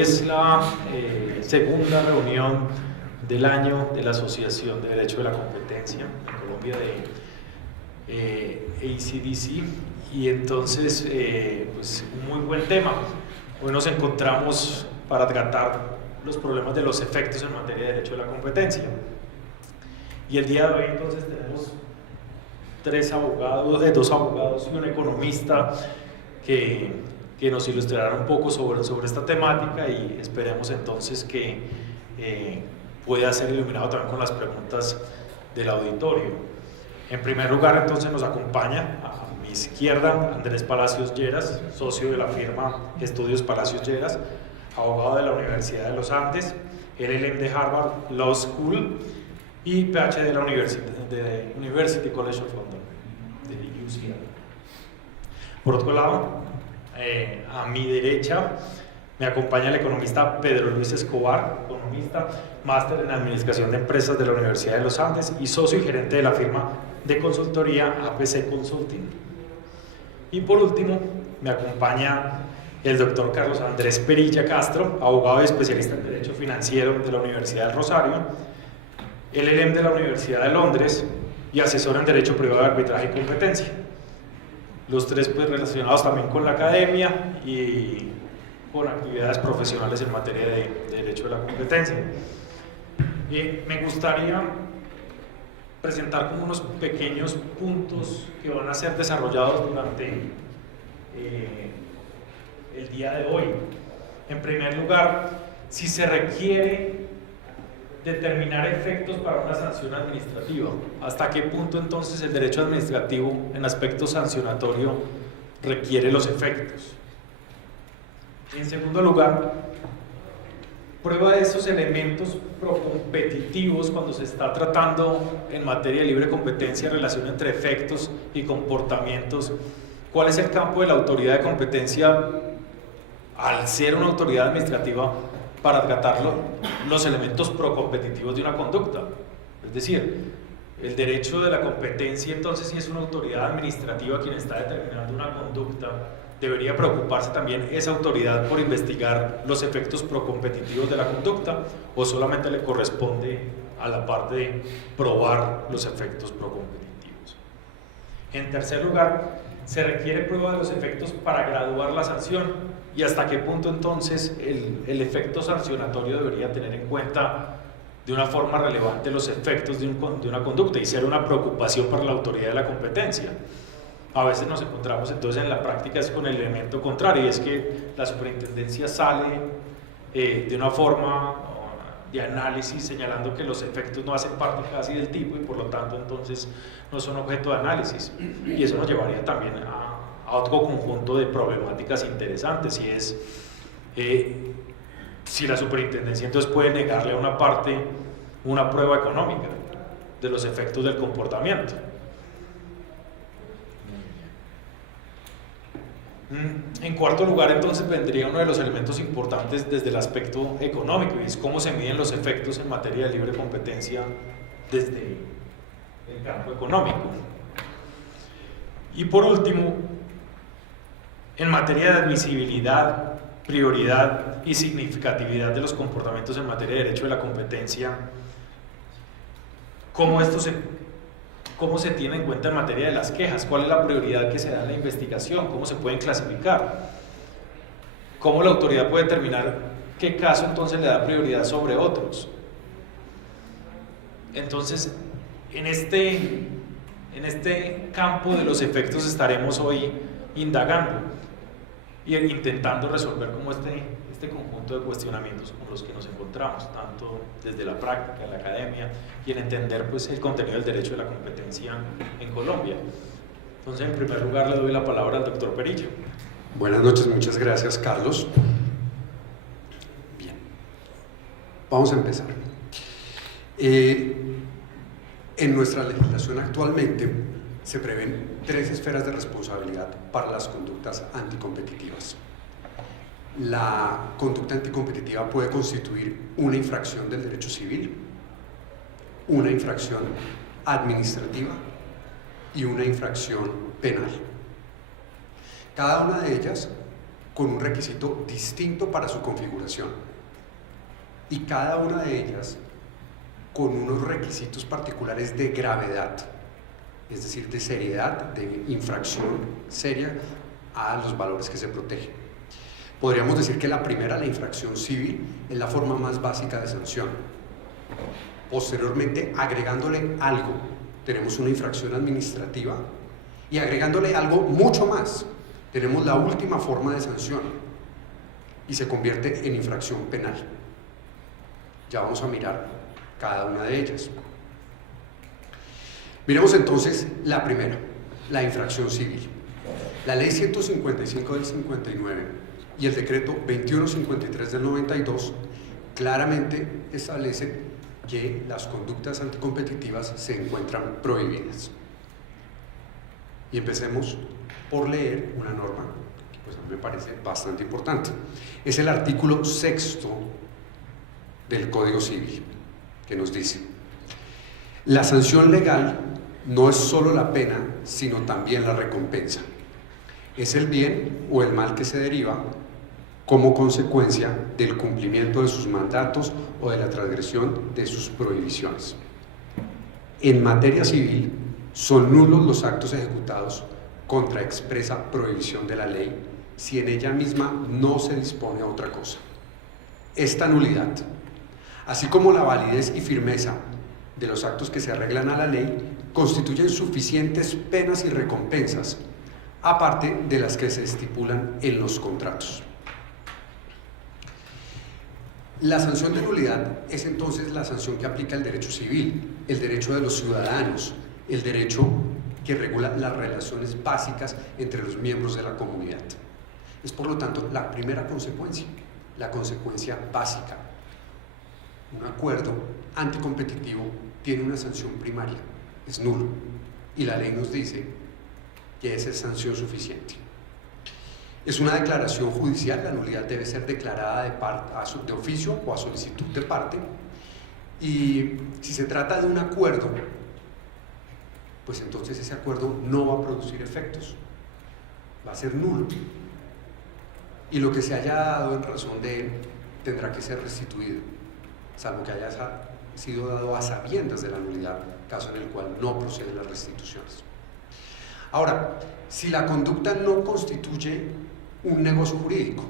Hoy es la segunda reunión del año de la Asociación de Derecho de la Competencia en Colombia de ACDC, y entonces pues un muy buen tema. Hoy nos encontramos para tratar los problemas de los efectos en materia de derecho de la competencia, y el día de hoy entonces tenemos dos abogados y un economista que nos ilustrarán un poco sobre esta temática, y esperemos entonces que pueda ser iluminado también con las preguntas del auditorio. En primer lugar, entonces, nos acompaña a mi izquierda Andrés Palacios Lleras, socio de la firma Estudios Palacios Lleras, abogado de la Universidad de los Andes, LLM de Harvard Law School y PhD de la University College of London, de UCL. Por otro lado, a mi derecha me acompaña el economista Pedro Luis Escobar, economista, máster en Administración de Empresas de la Universidad de los Andes y socio y gerente de la firma de consultoría APC Consulting. Y por último, me acompaña el doctor Carlos Andrés Perilla Castro, abogado y especialista en Derecho Financiero de la Universidad del Rosario, LLM de la Universidad de Londres y asesor en Derecho Privado de Arbitraje y Competencia. Los tres pues relacionados también con la academia y con actividades profesionales en materia de derecho de la competencia. Me gustaría presentar como unos pequeños puntos que van a ser desarrollados durante el día de hoy. En primer lugar, si se requiere determinar efectos para una sanción administrativa, ¿hasta qué punto entonces el derecho administrativo en aspecto sancionatorio requiere los efectos? En segundo lugar, prueba de esos elementos procompetitivos cuando se está tratando en materia de libre competencia, relación entre efectos y comportamientos. ¿Cuál es el campo de la autoridad de competencia al ser una autoridad administrativa para tratar los elementos procompetitivos de una conducta? Es decir, el derecho de la competencia, entonces, si es una autoridad administrativa quien está determinando una conducta, debería preocuparse también esa autoridad por investigar los efectos procompetitivos de la conducta, o solamente le corresponde a la parte de probar los efectos procompetitivos. En tercer lugar, se requiere prueba de los efectos para graduar la sanción, y hasta qué punto entonces el efecto sancionatorio debería tener en cuenta de una forma relevante los efectos de una conducta y ser una preocupación para la autoridad de la competencia. A veces nos encontramos entonces en la práctica es con el elemento contrario, y es que la superintendencia sale de una forma de análisis señalando que los efectos no hacen parte casi del tipo y por lo tanto entonces no son objeto de análisis, y eso nos llevaría también a otro conjunto de problemáticas interesantes, y es si la superintendencia entonces puede negarle a una parte una prueba económica de los efectos del comportamiento. En cuarto lugar, entonces, vendría uno de los elementos importantes desde el aspecto económico, y es cómo se miden los efectos en materia de libre competencia desde el campo económico. Y por último, en materia de admisibilidad, prioridad y significatividad de los comportamientos en materia de derecho de la competencia, ¿cómo se tiene en cuenta en materia de las quejas? ¿Cuál es la prioridad que se da en la investigación? ¿Cómo se pueden clasificar? ¿Cómo la autoridad puede determinar qué caso entonces le da prioridad sobre otros? Entonces, en este campo de los efectos estaremos hoy indagando y intentando resolver como este conjunto de cuestionamientos con los que nos encontramos, tanto desde la práctica, la academia, y en entender pues el contenido del derecho de la competencia en Colombia. Entonces, en primer lugar, le doy la palabra al doctor Perilla. Buenas noches, muchas gracias, Carlos. Bien, vamos a empezar. En nuestra legislación actualmente se prevén 3 esferas de responsabilidad para las conductas anticompetitivas. La conducta anticompetitiva puede constituir una infracción del derecho civil, una infracción administrativa y una infracción penal. Cada una de ellas con un requisito distinto para su configuración, y cada una de ellas con unos requisitos particulares de gravedad, es decir, de seriedad, de infracción seria a los valores que se protegen. Podríamos decir que la primera, la infracción civil, es la forma más básica de sanción. Posteriormente, agregándole algo, tenemos una infracción administrativa, y agregándole algo mucho más, tenemos la última forma de sanción, y se convierte en infracción penal. Ya vamos a mirar cada una de ellas. Miremos entonces la primera, la infracción civil. La ley 155 del 59 y el decreto 2153 del 92 claramente establecen que las conductas anticompetitivas se encuentran prohibidas. Y empecemos por leer una norma que pues a mí me parece bastante importante. Es el artículo 6º del Código Civil, que nos dice: la sanción legal no es solo la pena, sino también la recompensa. Es el bien o el mal que se deriva como consecuencia del cumplimiento de sus mandatos o de la transgresión de sus prohibiciones. En materia civil, son nulos los actos ejecutados contra expresa prohibición de la ley si en ella misma no se dispone a otra cosa. Esta nulidad, así como la validez y firmeza de los actos que se arreglan a la ley, constituyen suficientes penas y recompensas, aparte de las que se estipulan en los contratos. La sanción de nulidad es entonces la sanción que aplica el derecho civil, el derecho de los ciudadanos, el derecho que regula las relaciones básicas entre los miembros de la comunidad. Es por lo tanto la primera consecuencia, la consecuencia básica. Un acuerdo anticompetitivo tiene una sanción primaria, es nulo, y la ley nos dice que esa es sanción suficiente. Es una declaración judicial, la nulidad debe ser declarada de oficio o a solicitud de parte, y si se trata de un acuerdo, pues entonces ese acuerdo no va a producir efectos, va a ser nulo, y lo que se haya dado en razón de él tendrá que ser restituido, salvo que haya sido dado a sabiendas de la nulidad, caso en el cual no proceden las restituciones. Ahora, si la conducta no constituye un negocio jurídico,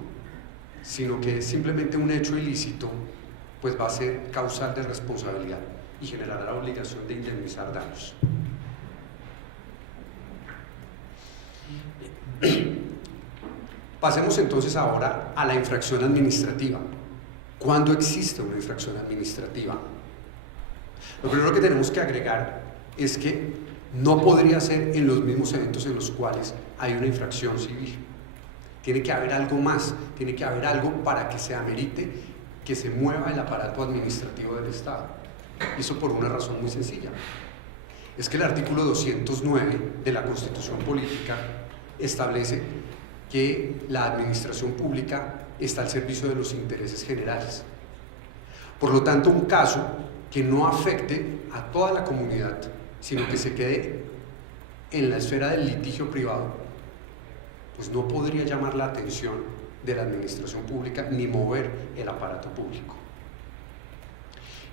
sino que es simplemente un hecho ilícito, pues va a ser causal de responsabilidad y generará la obligación de indemnizar daños. Pasemos entonces ahora a la infracción administrativa. ¿Cuándo existe una infracción administrativa? Lo primero que tenemos que agregar es que no podría ser en los mismos eventos en los cuales hay una infracción civil. Tiene que haber algo más, tiene que haber algo para que se amerite que se mueva el aparato administrativo del Estado. Y eso por una razón muy sencilla. Es que el artículo 209 de la Constitución Política establece que la administración pública está al servicio de los intereses generales. Por lo tanto, un caso que no afecte a toda la comunidad, sino que se quede en la esfera del litigio privado, pues no podría llamar la atención de la administración pública ni mover el aparato público.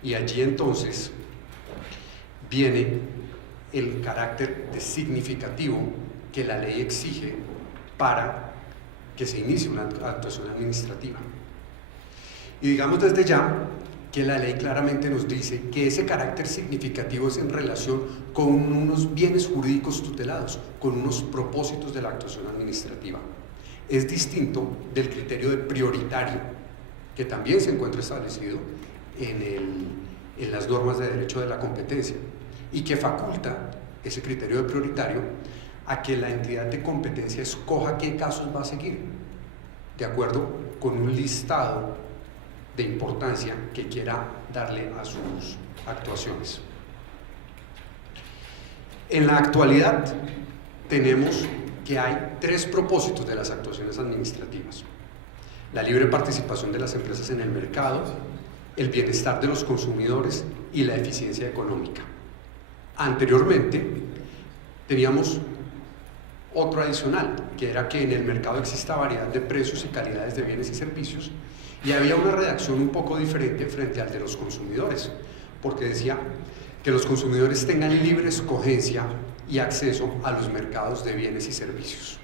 Y allí entonces viene el carácter de significativo que la ley exige para que se inicie una actuación administrativa. Y digamos desde ya que la ley claramente nos dice que ese carácter significativo es en relación con unos bienes jurídicos tutelados, con unos propósitos de la actuación administrativa. Es distinto del criterio de prioritario, que también se encuentra establecido en las normas de derecho de la competencia, y que faculta ese criterio de prioritario a que la entidad de competencia escoja qué casos va a seguir, de acuerdo con un listado de importancia que quiera darle a sus actuaciones. En la actualidad tenemos que hay tres propósitos de las actuaciones administrativas: la libre participación de las empresas en el mercado, el bienestar de los consumidores y la eficiencia económica. Anteriormente teníamos otro adicional, que era que en el mercado exista variedad de precios y calidades de bienes y servicios, y había una redacción un poco diferente frente al de los consumidores, porque decía que los consumidores tengan libre escogencia y acceso a los mercados de bienes y servicios.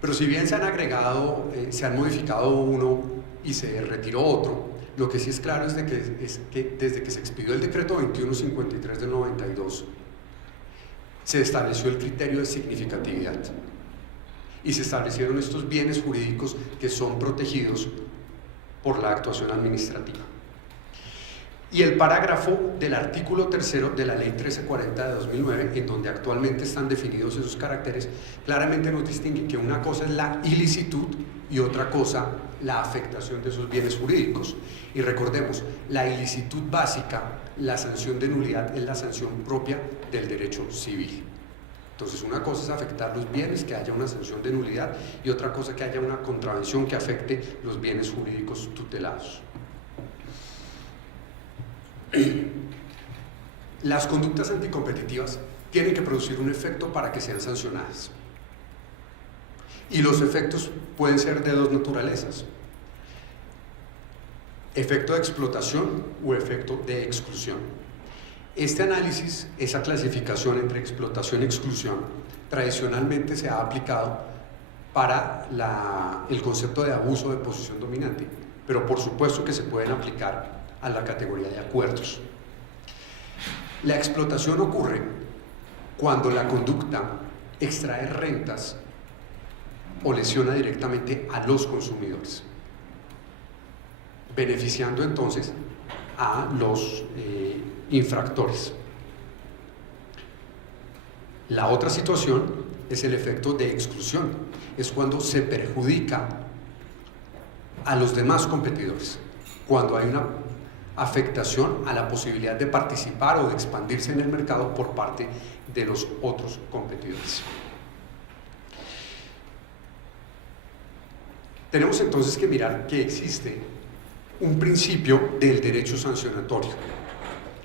Pero si bien se han agregado, se han modificado uno y se retiró otro, lo que sí es claro es que desde que se expidió el decreto 2153 del 92, se estableció el criterio de significatividad y se establecieron estos bienes jurídicos que son protegidos por la actuación administrativa. Y el parágrafo del artículo 3 de la Ley 1340 de 2009, en donde actualmente están definidos esos caracteres, claramente nos distingue que una cosa es la ilicitud y otra cosa la afectación de esos bienes jurídicos. Y recordemos, la ilicitud básica, la sanción de nulidad es la sanción propia del derecho civil. Entonces, una cosa es afectar los bienes, que haya una sanción de nulidad, y otra cosa que haya una contravención que afecte los bienes jurídicos tutelados. Las conductas anticompetitivas tienen que producir un efecto para que sean sancionadas. Y los efectos pueden ser de dos naturalezas: efecto de explotación o efecto de exclusión. Este análisis, esa clasificación entre explotación y exclusión, tradicionalmente se ha aplicado para el concepto de abuso de posición dominante, pero por supuesto que se pueden aplicar a la categoría de acuerdos. La explotación ocurre cuando la conducta extrae rentas o lesiona directamente a los consumidores, beneficiando entonces a los infractores. La otra situación es el efecto de exclusión, es cuando se perjudica a los demás competidores, cuando hay una afectación a la posibilidad de participar o de expandirse en el mercado por parte de los otros competidores. Tenemos entonces que mirar que existe un principio del derecho sancionatorio,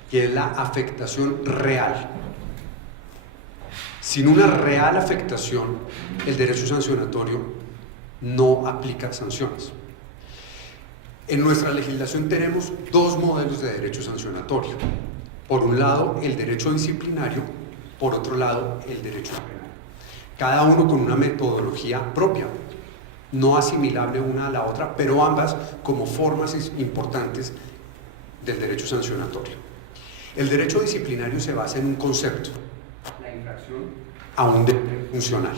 que es la afectación real. Sin una real afectación, el derecho sancionatorio no aplica sanciones. En nuestra legislación tenemos dos modelos de derecho sancionatorio. Por un lado, el derecho disciplinario, por otro lado, el derecho penal. Cada uno con una metodología propia, no asimilable una a la otra, pero ambas como formas importantes del derecho sancionatorio. El derecho disciplinario se basa en un concepto: la infracción a un deber funcional.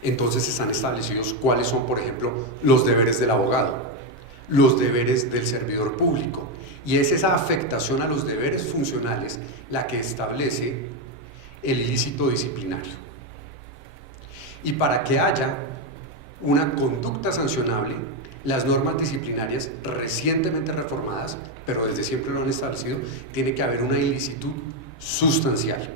Entonces están establecidos cuáles son, por ejemplo, los deberes del abogado, los deberes del servidor público, y es esa afectación a los deberes funcionales la que establece el ilícito disciplinario. Y para que haya una conducta sancionable, las normas disciplinarias recientemente reformadas, pero desde siempre lo han establecido, tiene que haber una ilicitud sustancial.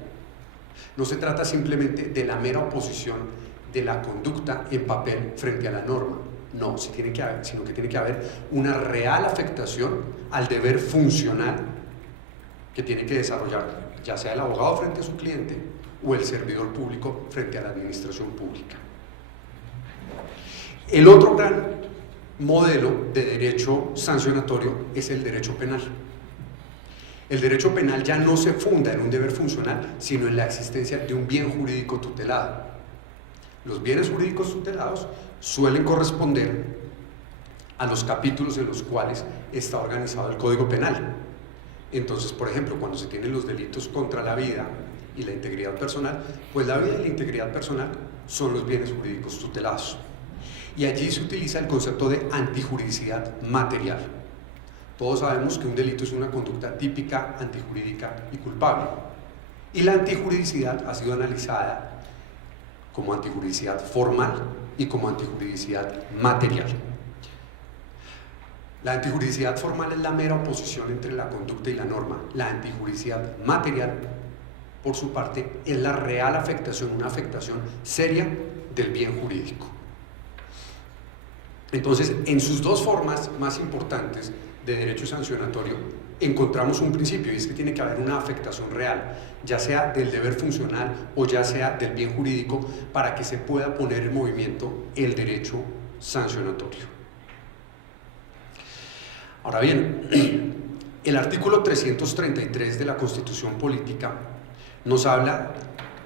No se trata simplemente de la mera oposición de la conducta en papel frente a la norma, no, sino que tiene que haber una real afectación al deber funcional que tiene que desarrollar, ya sea el abogado frente a su cliente o el servidor público frente a la administración pública. El otro gran modelo de derecho sancionatorio es el derecho penal. El derecho penal ya no se funda en un deber funcional, sino en la existencia de un bien jurídico tutelado. Los bienes jurídicos tutelados suelen corresponder a los capítulos en los cuales está organizado el Código Penal. Entonces, por ejemplo, cuando se tienen los delitos contra la vida y la integridad personal, pues la vida y la integridad personal son los bienes jurídicos tutelados. Y allí se utiliza el concepto de antijuridicidad material. Todos sabemos que un delito es una conducta típica, antijurídica y culpable. Y la antijuridicidad ha sido analizada como antijuridicidad formal y como antijuridicidad material. La antijuridicidad formal es la mera oposición entre la conducta y la norma. La antijuridicidad material, por su parte, es la real afectación, una afectación seria del bien jurídico. Entonces, en sus dos formas más importantes, de derecho sancionatorio encontramos un principio, y es que tiene que haber una afectación real, ya sea del deber funcional o ya sea del bien jurídico, para que se pueda poner en movimiento el derecho sancionatorio. Ahora bien, el artículo 333 de la Constitución Política nos habla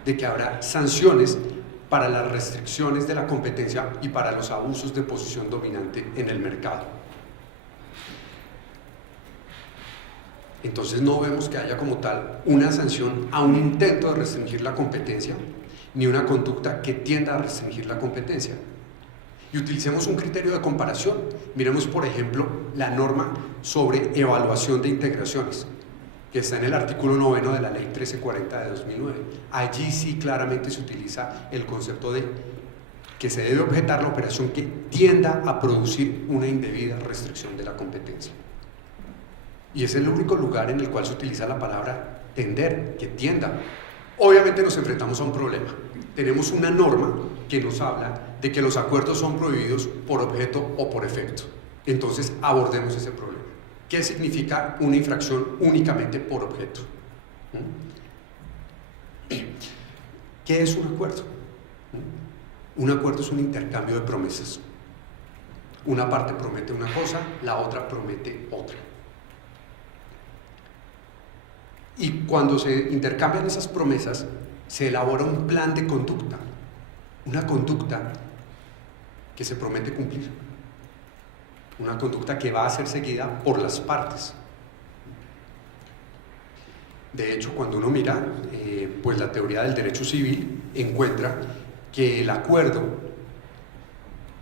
de que habrá sanciones para las restricciones de la competencia y para los abusos de posición dominante en el mercado. Entonces no vemos que haya como tal una sanción a un intento de restringir la competencia, ni una conducta que tienda a restringir la competencia. Y utilicemos un criterio de comparación. Miremos, por ejemplo, la norma sobre evaluación de integraciones, que está en el artículo 9 de la Ley 1340 de 2009. Allí sí claramente se utiliza el concepto de que se debe objetar la operación que tienda a producir una indebida restricción de la competencia. Y es el único lugar en el cual se utiliza la palabra tender, que tienda. Obviamente nos enfrentamos a un problema. Tenemos una norma que nos habla de que los acuerdos son prohibidos por objeto o por efecto. Entonces abordemos ese problema. ¿Qué significa una infracción únicamente por objeto? ¿Qué es un acuerdo? Un acuerdo es un intercambio de promesas. Una parte promete una cosa, la otra promete otra. Y cuando se intercambian esas promesas, se elabora un plan de conducta, una conducta que se promete cumplir, una conducta que va a ser seguida por las partes. De hecho, cuando uno mira pues la teoría del derecho civil, encuentra que el acuerdo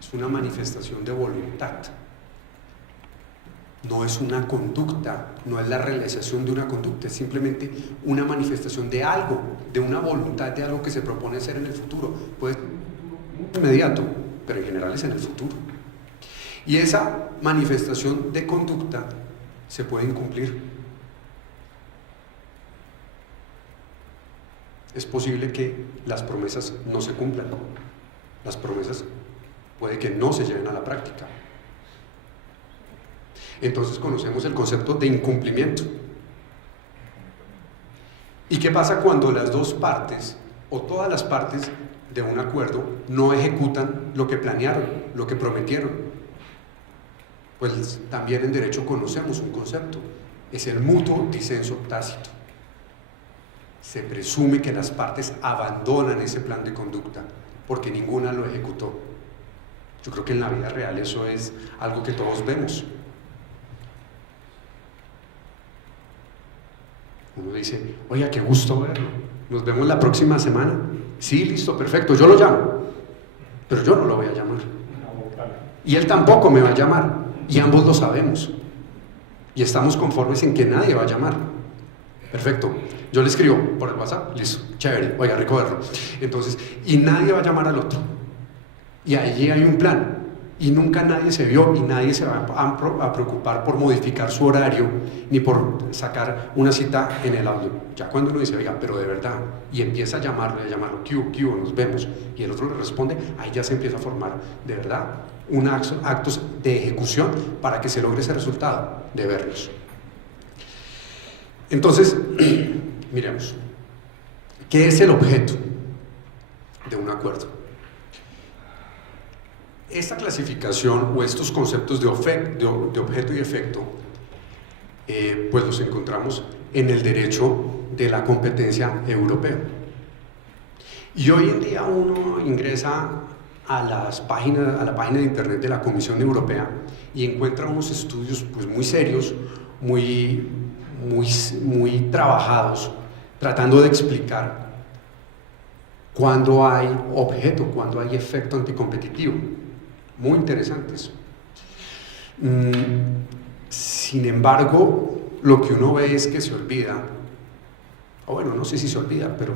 es una manifestación de voluntad. No es una conducta, no es la realización de una conducta, es simplemente una manifestación de algo, de una voluntad de algo que se propone hacer en el futuro. Puede ser inmediato, pero en general es en el futuro. Y esa manifestación de conducta se puede incumplir. Es posible que las promesas no se cumplan. Las promesas puede que no se lleven a la práctica. Entonces conocemos el concepto de incumplimiento. ¿Y qué pasa cuando las dos partes o todas las partes de un acuerdo no ejecutan lo que planearon, lo que prometieron? Pues también en derecho conocemos un concepto, es el mutuo disenso tácito. Se presume que las partes abandonan ese plan de conducta porque ninguna lo ejecutó. Yo creo que en la vida real eso es algo que todos vemos. Uno dice, oiga, qué gusto verlo, nos vemos la próxima semana. Sí, listo, perfecto, yo lo llamo, pero yo no lo voy a llamar. Y él tampoco me va a llamar, y ambos lo sabemos. Y estamos conformes en que nadie va a llamar. Perfecto, yo le escribo por el WhatsApp, listo, chévere, oiga, rico verlo. Entonces, y nadie va a llamar al otro. Y allí hay un plan. Y nunca nadie se vio y nadie se va a preocupar por modificar su horario ni por sacar una cita en el audio. Ya cuando uno dice, oiga, pero de verdad, y empieza a llamarlo, ¿qué hubo? Nos vemos, y el otro le responde, ahí ya se empieza a formar de verdad actos de ejecución para que se logre ese resultado de verlos. Entonces, miremos, ¿qué es el objeto de un acuerdo? Esta clasificación o estos conceptos de objeto y efecto pues los encontramos en el derecho de la competencia europeo. Y hoy en día uno ingresa a la página de internet de la Comisión Europea y encuentra unos estudios pues muy serios, muy trabajados, tratando de explicar cuándo hay objeto, cuándo hay efecto anticompetitivo. Muy interesantes. Sin embargo, lo que uno ve es que se olvida, o bueno, no sé si se olvida, pero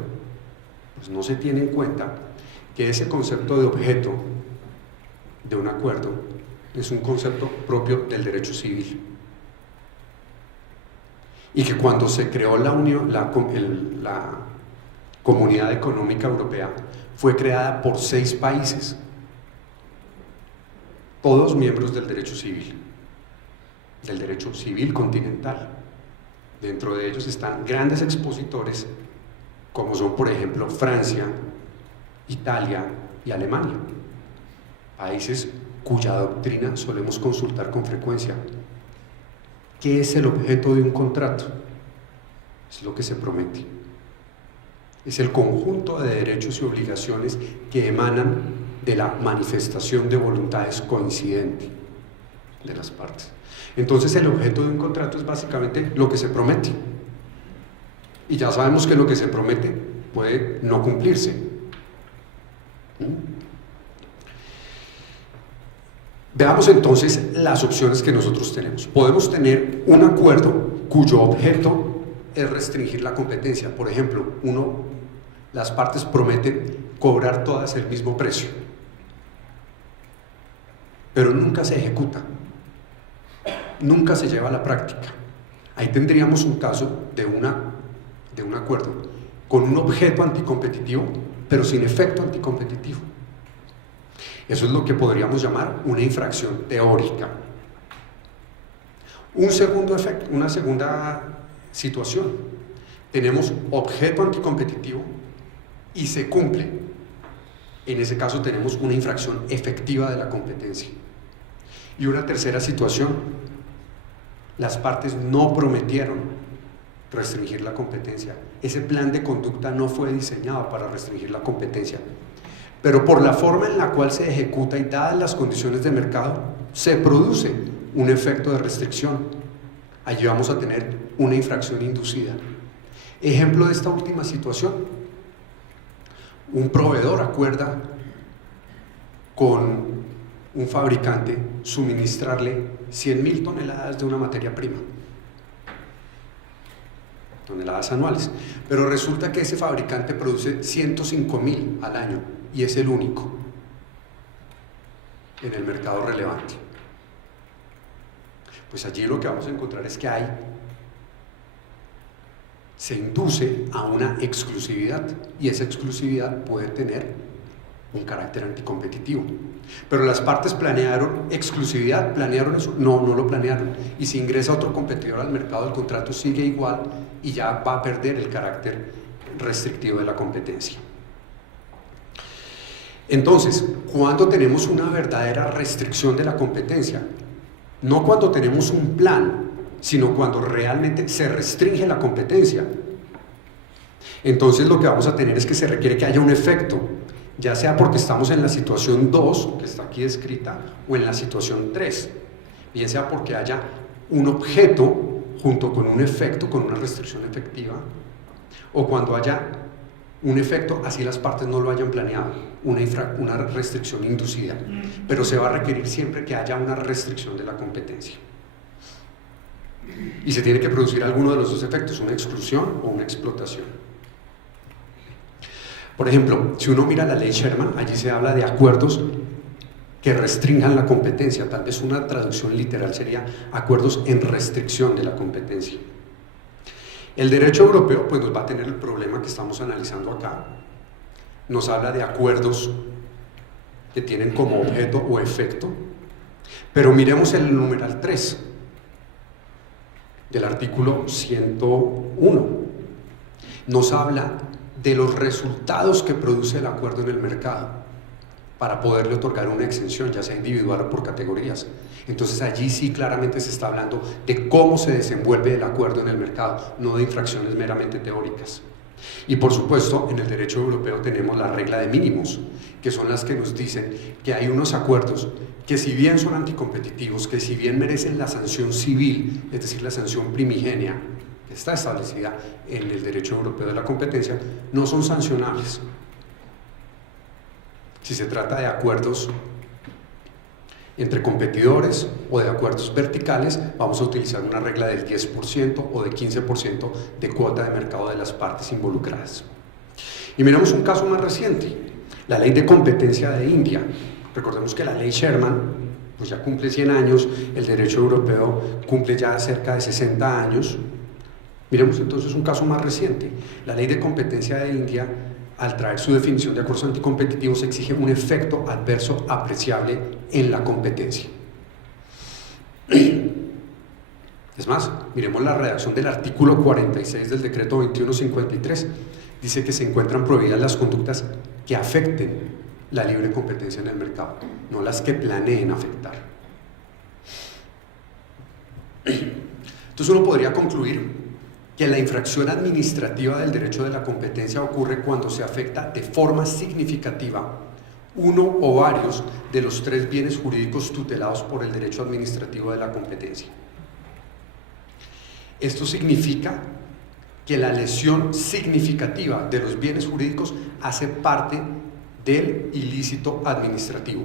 pues no se tiene en cuenta que ese concepto de objeto de un acuerdo es un concepto propio del derecho civil. Y que cuando se creó la Comunidad Económica Europea, fue creada por 6 países, todos miembros del derecho civil. del derecho civil continental. Dentro de ellos están grandes expositores como son, por ejemplo, Francia, Italia y Alemania, países cuya doctrina solemos consultar con frecuencia. ¿Qué es el objeto de un contrato? Es lo que se promete. Es el conjunto de derechos y obligaciones que emanan de la manifestación de voluntades coincidente de las partes. Entonces el objeto de un contrato es básicamente lo que se promete. Y ya sabemos que lo que se promete puede no cumplirse. Veamos entonces las opciones que nosotros tenemos. Podemos tener un acuerdo cuyo objeto es restringir la competencia. Por ejemplo, las partes prometen cobrar todas el mismo precio, pero nunca se ejecuta, nunca se lleva a la práctica. Ahí tendríamos un caso de un acuerdo con un objeto anticompetitivo, pero sin efecto anticompetitivo. Eso es lo que podríamos llamar una infracción teórica. Un segundo efecto, una segunda situación: tenemos objeto anticompetitivo y se cumple. En ese caso tenemos una infracción efectiva de la competencia. Y una tercera situación: las partes no prometieron restringir la competencia. Ese plan de conducta no fue diseñado para restringir la competencia, pero por la forma en la cual se ejecuta y dadas las condiciones de mercado, se produce un efecto de restricción. Allí vamos a tener una infracción inducida. Ejemplo de esta última situación: un proveedor acuerda con un fabricante suministrarle 100.000 toneladas de una materia prima, toneladas anuales, pero resulta que ese fabricante produce 105.000 al año y es el único en el mercado relevante. Pues allí lo que vamos a encontrar es que se induce a una exclusividad, y esa exclusividad puede tener un carácter anticompetitivo. Pero las partes planearon exclusividad, planearon eso, no lo planearon, y si ingresa otro competidor al mercado, el contrato sigue igual y ya va a perder el carácter restrictivo de la competencia. Entonces, ¿cuándo tenemos una verdadera restricción de la competencia? No cuando tenemos un plan, sino cuando realmente se restringe la competencia. Entonces lo que vamos a tener es que se requiere que haya un efecto, ya sea porque estamos en la situación 2, que está aquí descrita, o en la situación 3, bien sea porque haya un objeto junto con un efecto, con una restricción efectiva, o cuando haya un efecto, así las partes no lo hayan planeado, una restricción inducida, pero se va a requerir siempre que haya una restricción de la competencia. Y se tiene que producir alguno de los dos efectos, una exclusión o una explotación. Por ejemplo, si uno mira la ley Sherman, allí se habla de acuerdos que restringan la competencia. Tal vez una traducción literal sería acuerdos en restricción de la competencia. El derecho europeo pues nos va a tener el problema que estamos analizando acá. Nos habla de acuerdos que tienen como objeto o efecto, pero miremos el numeral 3 del artículo 101. Nos habla de los resultados que produce el acuerdo en el mercado para poderle otorgar una exención, ya sea individual o por categorías. Entonces allí sí claramente se está hablando de cómo se desenvuelve el acuerdo en el mercado, no de infracciones meramente teóricas. Y por supuesto, en el derecho europeo tenemos la regla de mínimos, que son las que nos dicen que hay unos acuerdos que, si bien son anticompetitivos, que si bien merecen la sanción civil, es decir, la sanción primigenia, que está establecida en el derecho europeo de la competencia, no son sancionables. Si se trata de acuerdos entre competidores o de acuerdos verticales, vamos a utilizar una regla del 10% o de 15% de cuota de mercado de las partes involucradas. Y miramos un caso más reciente, la ley de competencia de India. Recordemos que la ley Sherman pues ya cumple 100 años, el derecho europeo cumple ya cerca de 60 años. Miremos entonces un caso más reciente, la ley de competencia de India. Al traer su definición de acuerdos anticompetitivos, exige un efecto adverso apreciable en la competencia. Es más, miremos la redacción del artículo 46 del decreto 2153. Dice que se encuentran prohibidas las conductas que afecten la libre competencia en el mercado, no las que planeen afectar. Entonces uno podría concluir que la infracción administrativa del derecho de la competencia ocurre cuando se afecta de forma significativa uno o varios de los tres bienes jurídicos tutelados por el derecho administrativo de la competencia. Esto significa que la lesión significativa de los bienes jurídicos hace parte del ilícito administrativo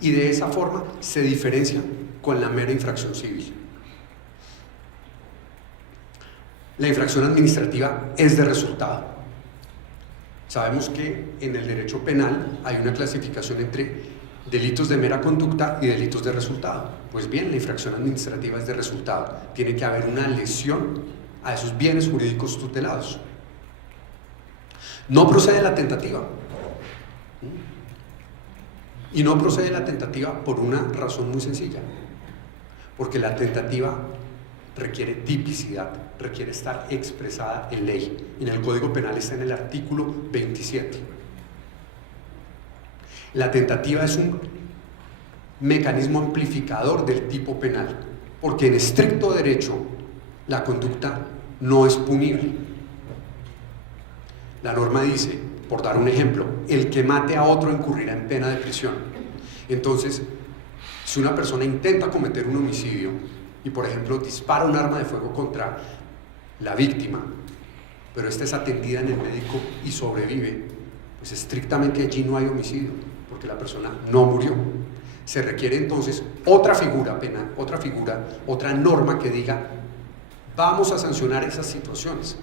y de esa forma se diferencia con la mera infracción civil. La infracción administrativa es de resultado. Sabemos que en el derecho penal hay una clasificación entre delitos de mera conducta y delitos de resultado. Pues bien, la infracción administrativa es de resultado. Tiene que haber una lesión a esos bienes jurídicos tutelados. No procede la tentativa. Y no procede la tentativa por una razón muy sencilla. Porque la tentativa requiere tipicidad, requiere estar expresada en ley. En el Código Penal está en el artículo 27. La tentativa es un mecanismo amplificador del tipo penal, porque en estricto derecho la conducta no es punible. La norma dice, por dar un ejemplo, el que mate a otro incurrirá en pena de prisión. Entonces, si una persona intenta cometer un homicidio y, por ejemplo, dispara un arma de fuego contra la víctima, pero esta es atendida en el médico y sobrevive, pues estrictamente allí no hay homicidio, porque la persona no murió. Se requiere entonces otra figura penal, otra norma que diga, vamos a sancionar esas situaciones.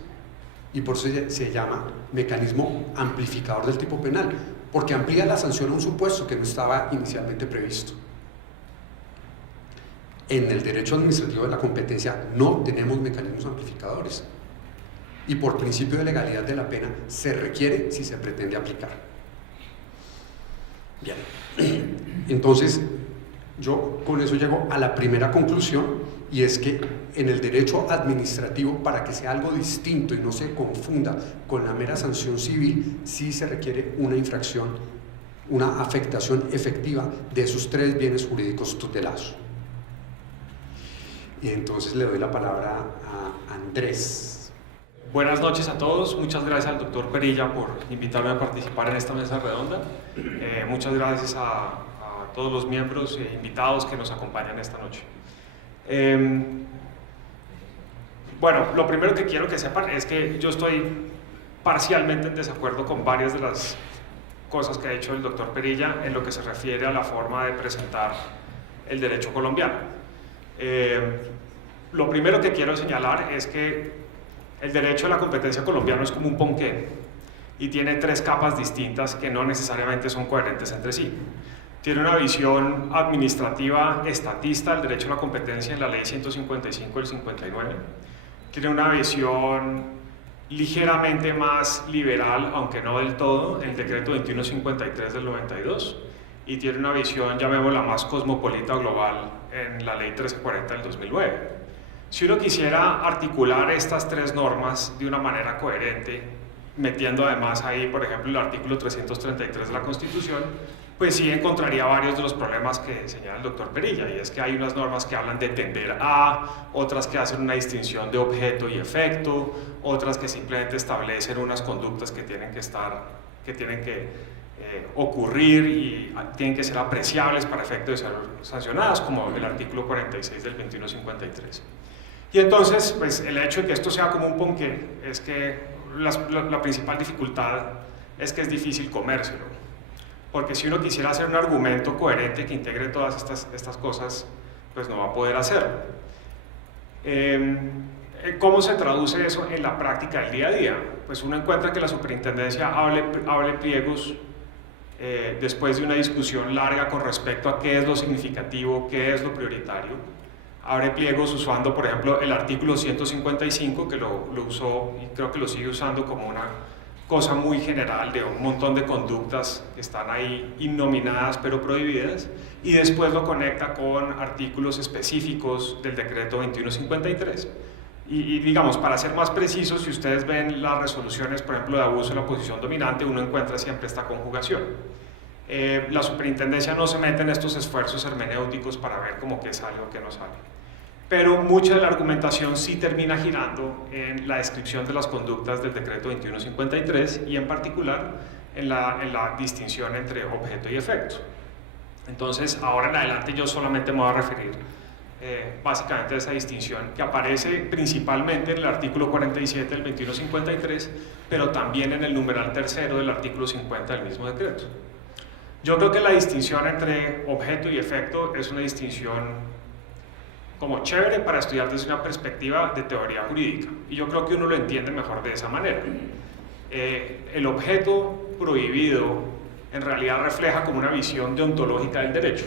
Y por eso se llama mecanismo amplificador del tipo penal, porque amplía la sanción a un supuesto que no estaba inicialmente previsto. En el derecho administrativo de la competencia no tenemos mecanismos amplificadores y por principio de legalidad de la pena se requiere si se pretende aplicar. Bien, entonces yo con eso llego a la primera conclusión, y es que en el derecho administrativo, para que sea algo distinto y no se confunda con la mera sanción civil, sí se requiere una infracción, una afectación efectiva de esos tres bienes jurídicos tutelados. Y entonces le doy la palabra a Andrés. Buenas noches a todos, muchas gracias al doctor Perilla por invitarme a participar en esta mesa redonda. Muchas gracias a todos los miembros e invitados que nos acompañan esta noche. Bueno, lo primero que quiero que sepan es que yo estoy parcialmente en desacuerdo con varias de las cosas que ha dicho el doctor Perilla en lo que se refiere a la forma de presentar el derecho colombiano. Lo primero que quiero señalar es que el derecho a la competencia colombiano es como un ponqué y tiene tres capas distintas que no necesariamente son coherentes entre sí. Tiene una visión administrativa estatista del derecho a la competencia en la ley 155 del 59. Tiene una visión ligeramente más liberal, aunque no del todo, en el decreto 2153 del 92. Y tiene una visión, llamémosla, más cosmopolita o global en la ley 1340 del 2009. Si uno quisiera articular estas tres normas de una manera coherente, metiendo además ahí, por ejemplo, el artículo 333 de la Constitución, pues sí encontraría varios de los problemas que señala el doctor Perilla, y es que hay unas normas que hablan de tender a, otras que hacen una distinción de objeto y efecto, otras que simplemente establecen unas conductas que tienen que ocurrir y tienen que ser apreciables para efecto de ser sancionadas, como el artículo 46 del 2153. Y entonces, pues el hecho de que esto sea como un ponqué es que la principal dificultad es que es difícil comérselo. Porque si uno quisiera hacer un argumento coherente que integre todas estas cosas, pues no va a poder hacerlo. ¿Cómo se traduce eso en la práctica del día a día? Pues uno encuentra que la superintendencia abre pliegos después de una discusión larga con respecto a qué es lo significativo, qué es lo prioritario. Abre pliegos usando, por ejemplo, el artículo 155, que lo usó y creo que lo sigue usando como cosa muy general de un montón de conductas que están ahí innominadas pero prohibidas, y después lo conecta con artículos específicos del decreto 2153. Y digamos, para ser más precisos, si ustedes ven las resoluciones, por ejemplo, de abuso de la posición dominante, uno encuentra siempre esta conjugación. La superintendencia no se mete en estos esfuerzos hermenéuticos para ver como qué sale o qué no sale. Pero mucha de la argumentación sí termina girando en la descripción de las conductas del decreto 2153 y en particular en la distinción entre objeto y efecto. Entonces, ahora en adelante yo solamente me voy a referir básicamente a esa distinción que aparece principalmente en el artículo 47 del 2153, pero también en el numeral tercero del artículo 50 del mismo decreto. Yo creo que la distinción entre objeto y efecto es una distinción como chévere para estudiar desde una perspectiva de teoría jurídica, y yo creo que uno lo entiende mejor de esa manera. El objeto prohibido en realidad refleja como una visión deontológica del derecho,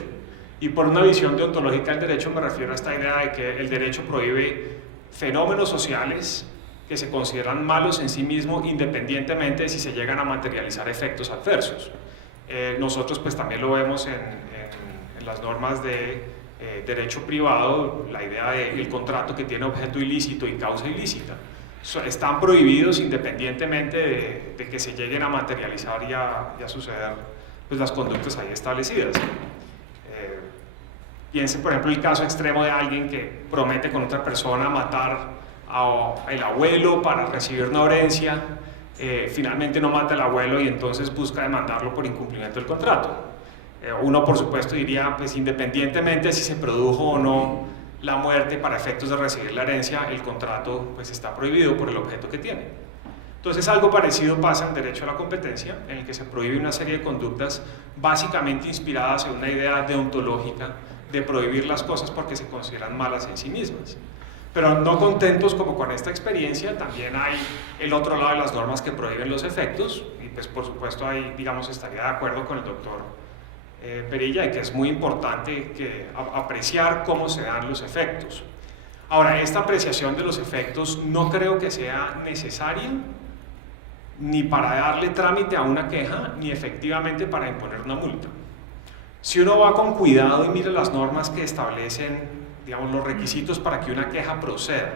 y por una visión deontológica del derecho me refiero a esta idea de que el derecho prohíbe fenómenos sociales que se consideran malos en sí mismos independientemente de si se llegan a materializar efectos adversos. Nosotros pues también lo vemos en las normas de derecho privado, la idea del contrato que tiene objeto ilícito y causa ilícita. Están prohibidos independientemente de que se lleguen a materializar y a suceder pues, las conductas ahí establecidas. Piense por ejemplo el caso extremo de alguien que promete con otra persona matar al abuelo para recibir una herencia, finalmente no mata al abuelo y entonces busca demandarlo por incumplimiento del contrato. Uno por supuesto diría, pues independientemente si se produjo o no la muerte para efectos de recibir la herencia, el contrato pues está prohibido por el objeto que tiene. Entonces algo parecido pasa en derecho a la competencia, en el que se prohíbe una serie de conductas básicamente inspiradas en una idea deontológica de prohibir las cosas porque se consideran malas en sí mismas. Pero no contentos como con esta experiencia, también hay el otro lado de las normas que prohíben los efectos, y pues por supuesto ahí, digamos, estaría de acuerdo con el doctor Perilla, y que es muy importante apreciar cómo se dan los efectos. Ahora, esta apreciación de los efectos no creo que sea necesaria ni para darle trámite a una queja, ni efectivamente para imponer una multa. Si uno va con cuidado y mira las normas que establecen, digamos, los requisitos para que una queja proceda,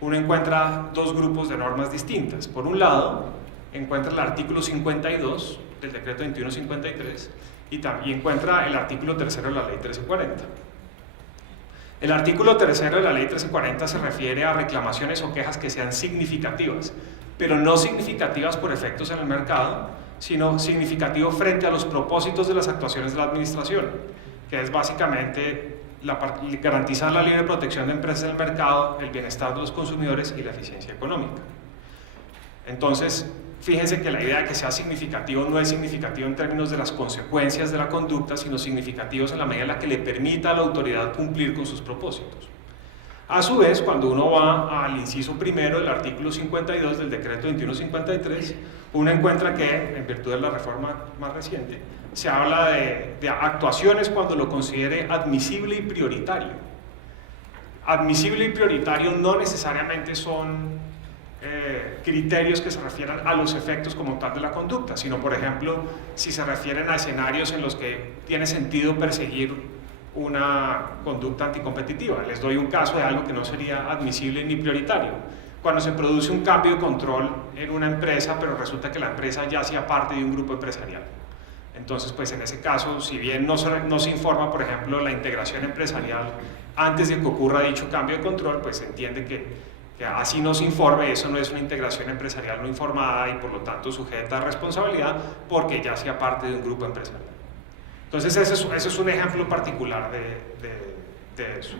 uno encuentra dos grupos de normas distintas. Por un lado, encuentra el artículo 52 del decreto 2153 y también encuentra el artículo 3 de la ley 1340. El artículo 3 de la ley 1340 se refiere a reclamaciones o quejas que sean significativas, pero no significativas por efectos en el mercado, sino significativo frente a los propósitos de las actuaciones de la administración, que es básicamente garantizar la libre protección de empresas del mercado, el bienestar de los consumidores y la eficiencia económica. Entonces, fíjense que la idea de que sea significativo no es significativo en términos de las consecuencias de la conducta, sino significativos en la medida en la que le permita a la autoridad cumplir con sus propósitos. A su vez, cuando uno va al inciso primero del artículo 52 del decreto 2153, uno encuentra que, en virtud de la reforma más reciente, se habla de actuaciones cuando lo considere admisible y prioritario. Admisible y prioritario no necesariamente son criterios que se refieran a los efectos como tal de la conducta, sino por ejemplo si se refieren a escenarios en los que tiene sentido perseguir una conducta anticompetitiva. Les doy un caso de algo que no sería admisible ni prioritario. Cuando se produce un cambio de control en una empresa, pero resulta que la empresa ya hacía parte de un grupo empresarial. Entonces, pues en ese caso, si bien no se informa, por ejemplo, la integración empresarial antes de que ocurra dicho cambio de control, pues se entiende que así no se informe, eso no es una integración empresarial no informada y por lo tanto sujeta a responsabilidad porque ya hacía parte de un grupo empresarial. Entonces ese es un ejemplo particular de eso.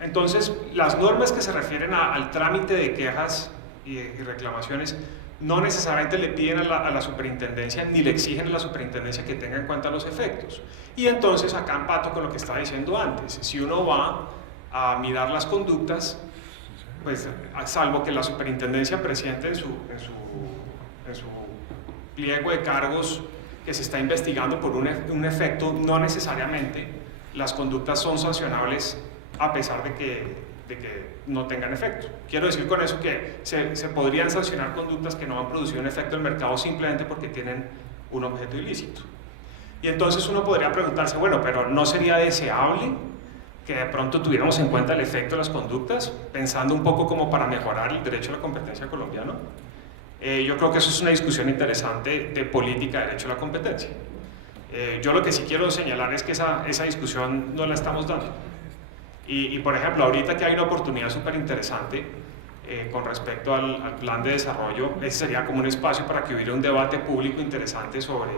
Entonces las normas que se refieren al trámite de quejas y reclamaciones no necesariamente le piden a la superintendencia ni le exigen a la superintendencia que tenga en cuenta los efectos. Y entonces acá empato con lo que estaba diciendo antes, si uno va a mirar las conductas, pues salvo que la superintendencia presente en su pliego de cargos que se está investigando por un efecto, no necesariamente las conductas son sancionables a pesar de que no tengan efecto. Quiero decir con eso que se podrían sancionar conductas que no han producido un efecto en el mercado simplemente porque tienen un objeto ilícito. Y entonces uno podría preguntarse, bueno, pero ¿no sería deseable que de pronto tuviéramos en cuenta el efecto de las conductas, pensando un poco como para mejorar el derecho a la competencia colombiano? Yo creo que eso es una discusión interesante de política de derecho a la competencia. Yo lo que sí quiero señalar es que esa discusión no la estamos dando. Y por ejemplo, ahorita que hay una oportunidad súper interesante con respecto al plan de desarrollo, ese sería como un espacio para que hubiera un debate público interesante sobre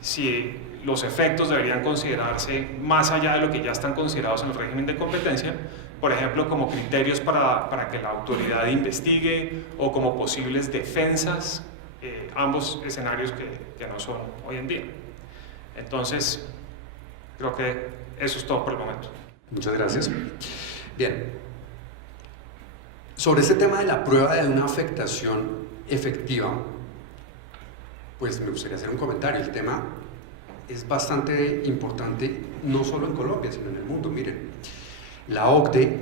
si los efectos deberían considerarse más allá de lo que ya están considerados en el régimen de competencia, por ejemplo, como criterios para que la autoridad investigue o como posibles defensas, ambos escenarios que no son hoy en día. Entonces, creo que eso es todo por el momento. Muchas gracias. Bien, sobre este tema de la prueba de una afectación efectiva, pues me gustaría hacer un comentario. El tema es bastante importante, no solo en Colombia, sino en el mundo. Miren, la OCDE,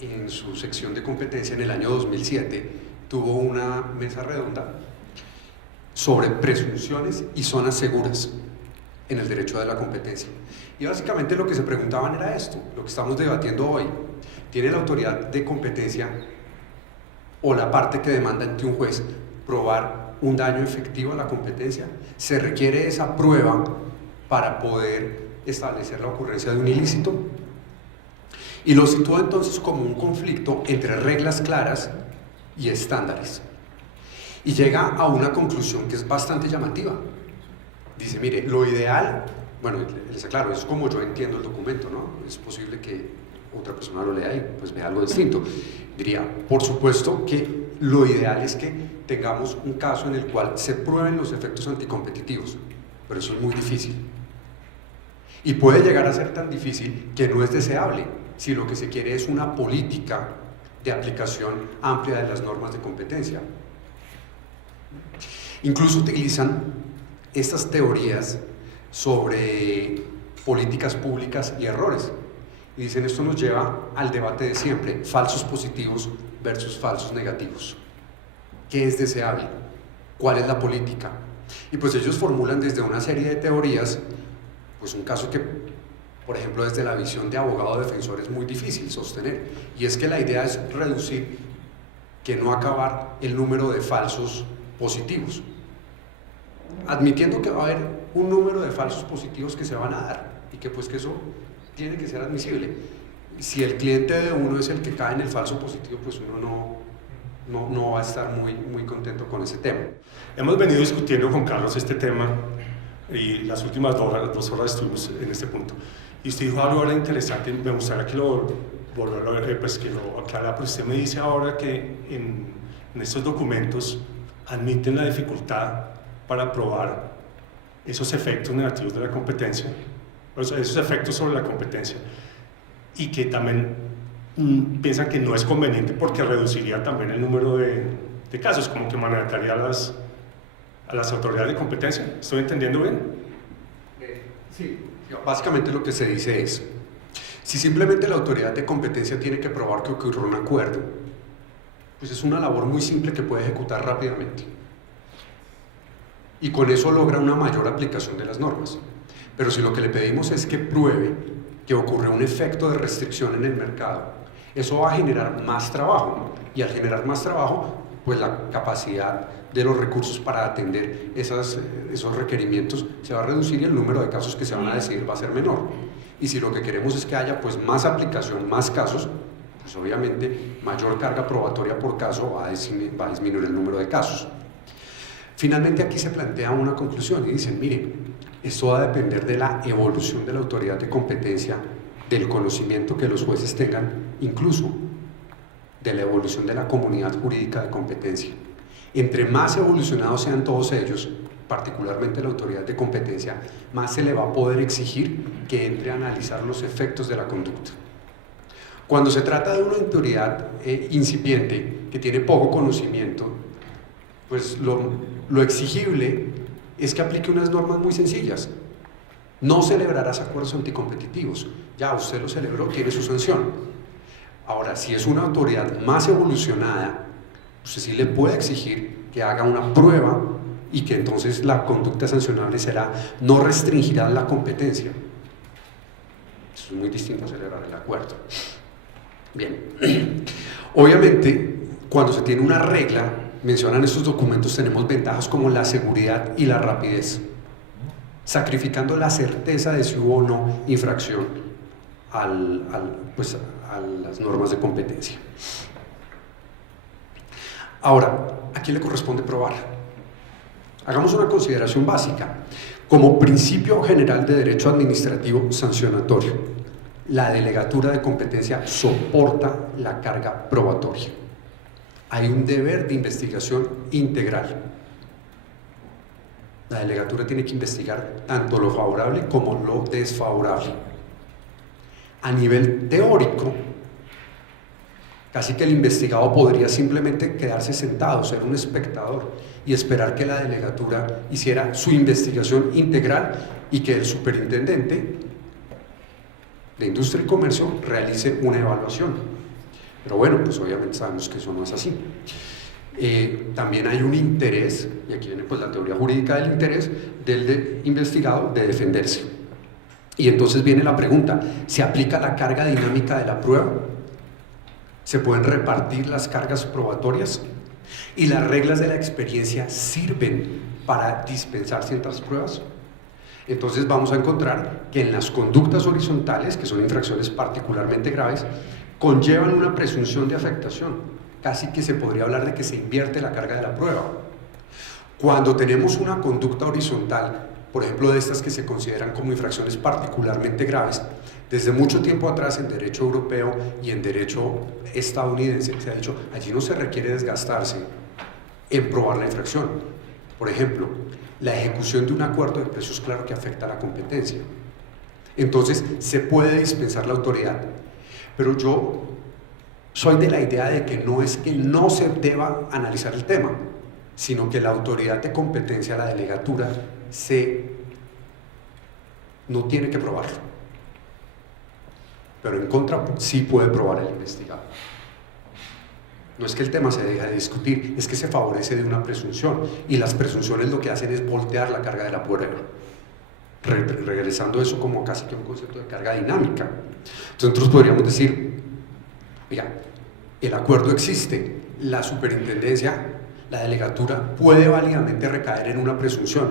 en su sección de competencia en el año 2007, tuvo una mesa redonda sobre presunciones y zonas seguras en el derecho de la competencia. Y básicamente lo que se preguntaban era esto, lo que estamos debatiendo hoy. ¿Tiene la autoridad de competencia o la parte que demanda ante un juez probar un daño efectivo a la competencia? ¿Se requiere esa prueba para poder establecer la ocurrencia de un ilícito? Y lo situó entonces como un conflicto entre reglas claras y estándares. Y llega a una conclusión que es bastante llamativa. Dice, mire, lo ideal, bueno, les aclaro, es como yo entiendo el documento, ¿no? Es posible que otra persona lo lea y pues vea algo distinto. Diría, por supuesto que lo ideal es que tengamos un caso en el cual se prueben los efectos anticompetitivos, pero eso es muy difícil. Y puede llegar a ser tan difícil que no es deseable, si lo que se quiere es una política de aplicación amplia de las normas de competencia. Incluso utilizan estas teorías sobre políticas públicas y errores. Y dicen, esto nos lleva al debate de siempre, falsos positivos versus falsos negativos. ¿Qué es deseable? ¿Cuál es la política? Y pues ellos formulan desde una serie de teorías, pues un caso que, por ejemplo, desde la visión de abogado defensor es muy difícil sostener, y es que la idea es reducir, que no acabar el número de falsos positivos, admitiendo que va a haber un número de falsos positivos que se van a dar, y que pues que eso tiene que ser admisible. Si el cliente de uno es el que cae en el falso positivo, pues uno no va a estar muy contento con ese tema. Hemos venido discutiendo con Carlos este tema y las últimas 2 horas estuvimos en este punto. Y usted dijo algo ahora interesante, me gustaría que lo aclarara, pero usted me dice ahora que en estos documentos admiten la dificultad para probar esos efectos negativos de la competencia, o sea, esos efectos sobre la competencia, y que también piensan que no es conveniente porque reduciría también el número de casos, como que mandaría a las autoridades de competencia. ¿Estoy entendiendo bien? Sí. Básicamente lo que se dice es, si simplemente la autoridad de competencia tiene que probar que ocurrió un acuerdo, pues es una labor muy simple que puede ejecutar rápidamente. Y con eso logra una mayor aplicación de las normas. Pero si lo que le pedimos es que pruebe que ocurrió un efecto de restricción en el mercado, eso va a generar más trabajo, y al generar más trabajo, pues la capacidad de los recursos para atender esos requerimientos se va a reducir y el número de casos que se van a decidir va a ser menor. Y si lo que queremos es que haya pues más aplicación, más casos, pues obviamente mayor carga probatoria por caso va a disminuir el número de casos. Finalmente aquí se plantea una conclusión y dicen, miren, esto va a depender de la evolución de la autoridad de competencia, del conocimiento que los jueces tengan, incluso de la evolución de la comunidad jurídica de competencia. Entre más evolucionados sean todos ellos, particularmente la autoridad de competencia, más se le va a poder exigir que entre a analizar los efectos de la conducta. Cuando se trata de una autoridad incipiente, que tiene poco conocimiento, pues lo exigible es que aplique unas normas muy sencillas. No celebrarás acuerdos anticompetitivos. Ya usted lo celebró, tiene su sanción. Ahora, si es una autoridad más evolucionada, usted sí le puede exigir que haga una prueba y que entonces la conducta sancionable será no restringirá la competencia. Eso es muy distinto a celebrar el acuerdo. Bien, obviamente cuando se tiene una regla, mencionan estos documentos, tenemos ventajas como la seguridad y la rapidez, sacrificando la certeza de si hubo o no infracción a las normas de competencia. Ahora, ¿a quién le corresponde probar? Hagamos una consideración básica. Como principio general de derecho administrativo sancionatorio, la delegatura de competencia soporta la carga probatoria. Hay un deber de investigación integral. La delegatura tiene que investigar tanto lo favorable como lo desfavorable. A nivel teórico, casi que el investigado podría simplemente quedarse sentado, ser un espectador y esperar que la delegatura hiciera su investigación integral y que el superintendente de Industria y Comercio realice una evaluación. Pero bueno, pues obviamente sabemos que eso no es así. También hay un interés, y aquí viene pues la teoría jurídica del interés del investigado de defenderse. Y entonces viene la pregunta, ¿se aplica la carga dinámica de la prueba? ¿Se pueden repartir las cargas probatorias? ¿Y las reglas de la experiencia sirven para dispensar ciertas pruebas? Entonces vamos a encontrar que en las conductas horizontales, que son infracciones particularmente graves, conllevan una presunción de afectación. Casi que se podría hablar de que se invierte la carga de la prueba. Cuando tenemos una conducta horizontal, por ejemplo de estas que se consideran como infracciones particularmente graves, desde mucho tiempo atrás en derecho europeo y en derecho estadounidense se ha dicho, allí no se requiere desgastarse en probar la infracción. Por ejemplo, la ejecución de un acuerdo de precios, claro que afecta a la competencia. Entonces, se puede dispensar la autoridad. Pero yo soy de la idea de que no es que no se deba analizar el tema, sino que la autoridad de competencia, la delegatura, no tiene que probarlo. Pero en contra sí puede probar el investigado. No es que el tema se deje de discutir, es que se favorece de una presunción, y las presunciones lo que hacen es voltear la carga de la prueba, regresando eso como casi que un concepto de carga dinámica. Entonces nosotros podríamos decir, oiga, el acuerdo existe, la superintendencia, la delegatura puede válidamente recaer en una presunción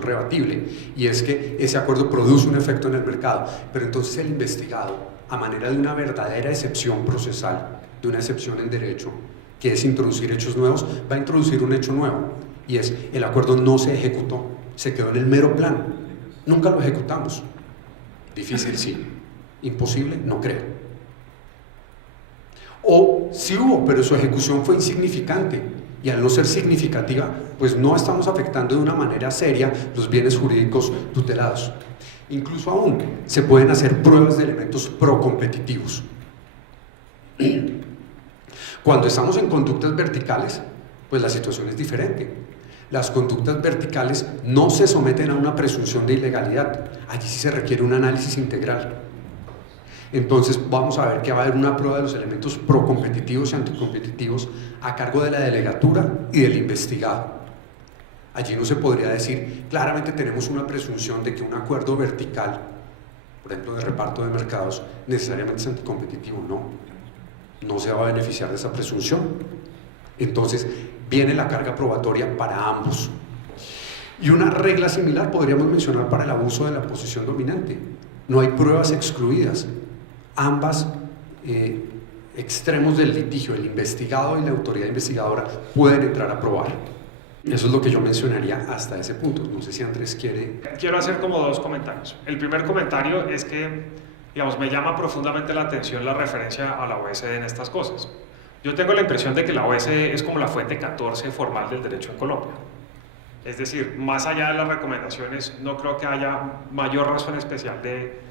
rebatible, y es que ese acuerdo produce un efecto en el mercado, pero entonces el investigado, a manera de una verdadera excepción procesal, de una excepción en derecho, que es introducir hechos nuevos, va a introducir un hecho nuevo, y es, el acuerdo no se ejecutó, se quedó en el mero plan, nunca lo ejecutamos. Difícil sí, imposible no creo. O sí hubo, pero su ejecución fue insignificante, y al no ser significativa, pues no estamos afectando de una manera seria los bienes jurídicos tutelados. Incluso aún se pueden hacer pruebas de elementos procompetitivos. Cuando estamos en conductas verticales, pues la situación es diferente. Las conductas verticales no se someten a una presunción de ilegalidad, allí sí se requiere un análisis integral. Entonces vamos a ver que va a haber una prueba de los elementos procompetitivos y anticompetitivos a cargo de la delegatura y del investigado. Allí no se podría decir, claramente tenemos una presunción de que un acuerdo vertical, por ejemplo de reparto de mercados, necesariamente es anticompetitivo. No se va a beneficiar de esa presunción. Entonces viene la carga probatoria para ambos. Y una regla similar podríamos mencionar para el abuso de la posición dominante. No hay pruebas excluidas. Ambas extremos del litigio, el investigado y la autoridad investigadora, pueden entrar a probar. Eso es lo que yo mencionaría hasta ese punto. No sé si Andrés quiere... Quiero hacer como dos comentarios. El primer comentario es que, digamos, me llama profundamente la atención la referencia a la OECD en estas cosas. Yo tengo la impresión de que la OECD es como la fuente 14 formal del derecho en Colombia. Es decir, más allá de las recomendaciones, no creo que haya mayor razón especial de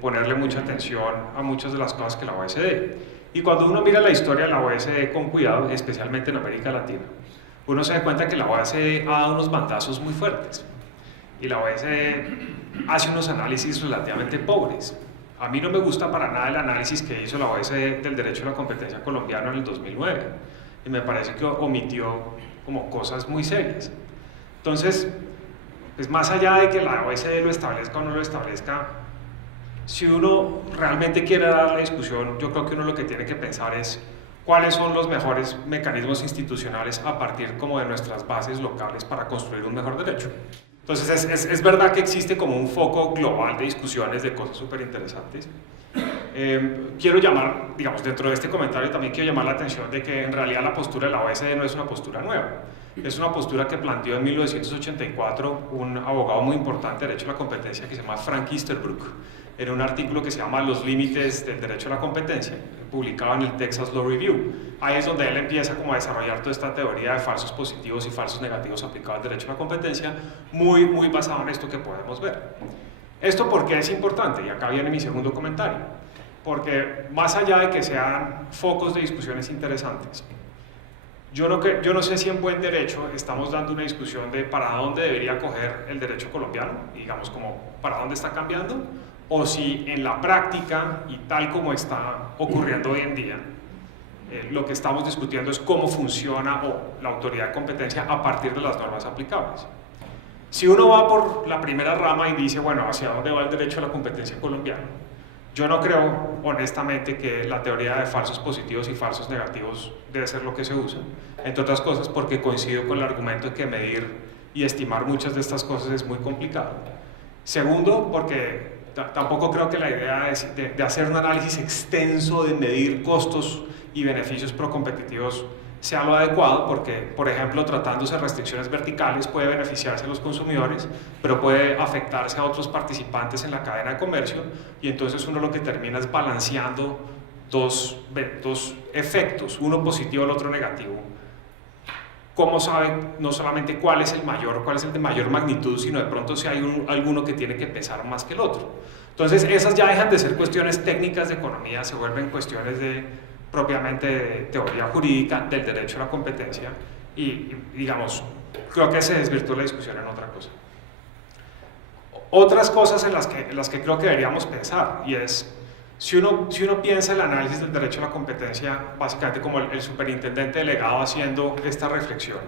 ponerle mucha atención a muchas de las cosas que la OECD. Y cuando uno mira la historia de la OECD con cuidado, especialmente en América Latina, uno se da cuenta que la OECD ha dado unos bandazos muy fuertes. Y la OECD hace unos análisis relativamente pobres. A mí no me gusta para nada el análisis que hizo la OSD del derecho a la competencia colombiano en el 2009 y me parece que omitió como cosas muy serias. Entonces, pues más allá de que la OSD lo establezca o no lo establezca, si uno realmente quiere dar la discusión, yo creo que uno lo que tiene que pensar es cuáles son los mejores mecanismos institucionales a partir como de nuestras bases locales para construir un mejor derecho. Entonces es verdad que existe como un foco global de discusiones de cosas súper interesantes. Quiero llamar, digamos, dentro de este comentario también quiero llamar la atención de que en realidad la postura de la OSD no es una postura nueva. Es una postura que planteó en 1984 un abogado muy importante de derecho a la competencia que se llama Frank Easterbrook, en un artículo que se llama Los límites del derecho a la competencia, publicado en el Texas Law Review. Ahí es donde él empieza como a desarrollar toda esta teoría de falsos positivos y falsos negativos aplicados al derecho a la competencia, muy basado en esto que podemos ver. ¿Esto por qué es importante? Y acá viene mi segundo comentario. Porque más allá de que sean focos de discusiones interesantes, yo no sé si en buen derecho estamos dando una discusión de para dónde debería coger el derecho colombiano, digamos como para dónde está cambiando, o si en la práctica y tal como está ocurriendo hoy en día, lo que estamos discutiendo es cómo funciona la autoridad de competencia a partir de las normas aplicables. Si uno va por la primera rama y dice, bueno, ¿hacia dónde va el derecho a la competencia colombiano? Yo no creo, honestamente, que la teoría de falsos positivos y falsos negativos debe ser lo que se usa, entre otras cosas porque coincido con el argumento de que medir y estimar muchas de estas cosas es muy complicado. Segundo, porque tampoco creo que la idea de hacer un análisis extenso de medir costos y beneficios procompetitivos sea lo adecuado, porque, por ejemplo, tratándose de restricciones verticales puede beneficiarse a los consumidores, pero puede afectarse a otros participantes en la cadena de comercio, y entonces uno lo que termina es balanceando dos efectos, uno positivo y el otro negativo. ¿Cómo saben no solamente cuál es el de mayor magnitud, sino de pronto si hay alguno que tiene que pesar más que el otro? Entonces esas ya dejan de ser cuestiones técnicas de economía, se vuelven cuestiones propiamente de teoría jurídica del derecho a la competencia y digamos, creo que se desvirtuó la discusión en otra cosa. Otras cosas en las que creo que deberíamos pensar, y es si uno piensa el análisis del derecho a la competencia básicamente como el superintendente delegado haciendo esta reflexión,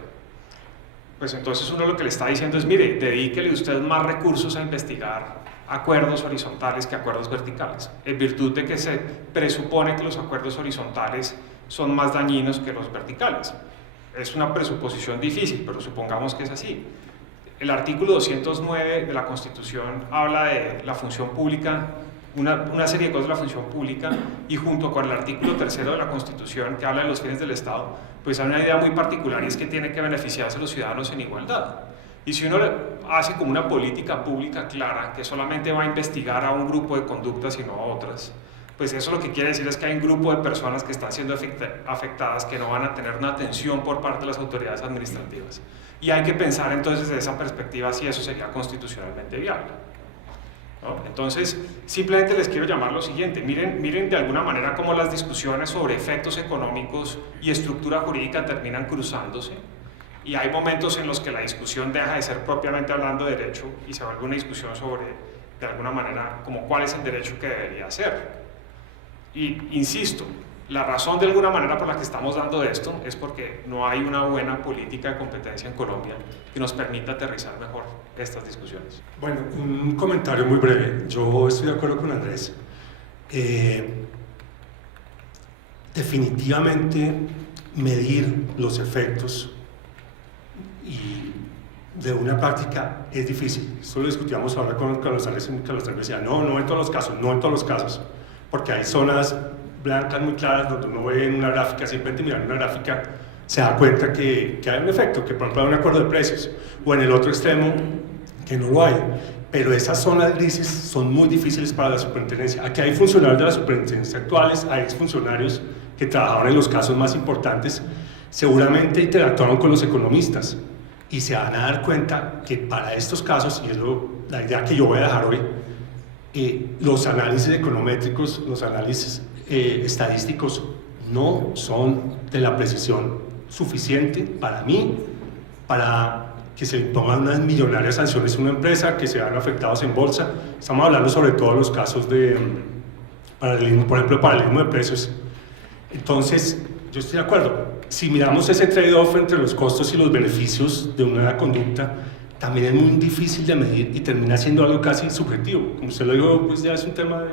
pues entonces uno lo que le está diciendo es, mire, dedíquele usted más recursos a investigar acuerdos horizontales que acuerdos verticales, en virtud de que se presupone que los acuerdos horizontales son más dañinos que los verticales. Es una presuposición difícil, pero supongamos que es así. El artículo 209 de la Constitución habla de la función pública, una serie de cosas de la función pública, y junto con el artículo 3 de la Constitución que habla de los fines del Estado, pues hay una idea muy particular y es que tiene que beneficiarse a los ciudadanos en igualdad. Y si uno hace como una política pública clara que solamente va a investigar a un grupo de conductas y no a otras, pues eso lo que quiere decir es que hay un grupo de personas que están siendo afectadas que no van a tener una atención por parte de las autoridades administrativas. Y hay que pensar entonces desde esa perspectiva si eso sería constitucionalmente viable, ¿no? Entonces, simplemente les quiero llamar lo siguiente, miren de alguna manera cómo las discusiones sobre efectos económicos y estructura jurídica terminan cruzándose. Y hay momentos en los que la discusión deja de ser propiamente hablando de derecho y se vuelve una discusión sobre, de alguna manera, como cuál es el derecho que debería ser. Y insisto, la razón de alguna manera por la que estamos dando esto es porque no hay una buena política de competencia en Colombia que nos permita aterrizar mejor estas discusiones. Bueno, un comentario muy breve. Yo estoy de acuerdo con Andrés. Definitivamente medir los efectos y de una práctica es difícil. Esto lo discutíamos ahora con Carlos Andrés y Carlos Andrés decía, no en todos los casos, porque hay zonas blancas muy claras donde uno ve en una gráfica, simplemente mirar una gráfica, se da cuenta que hay un efecto, que por ejemplo hay un acuerdo de precios, o en el otro extremo, que no lo hay. Pero esas zonas grises son muy difíciles para la superintendencia. Aquí hay funcionarios de la superintendencia actuales, hay exfuncionarios que trabajaron en los casos más importantes, seguramente interactuaron con los economistas y se van a dar cuenta que para estos casos, y es la idea que yo voy a dejar hoy, los análisis econométricos, los análisis estadísticos no son de la precisión suficiente para mí, para que se impongan unas millonarias sanciones a una empresa, que se vean afectados en bolsa. Estamos hablando sobre todo de los casos de paralelismo, por ejemplo, paralelismo de precios. Entonces, yo estoy de acuerdo. Si miramos ese trade-off entre los costos y los beneficios de una conducta, también es muy difícil de medir y termina siendo algo casi subjetivo. Como usted lo dijo, pues ya es un tema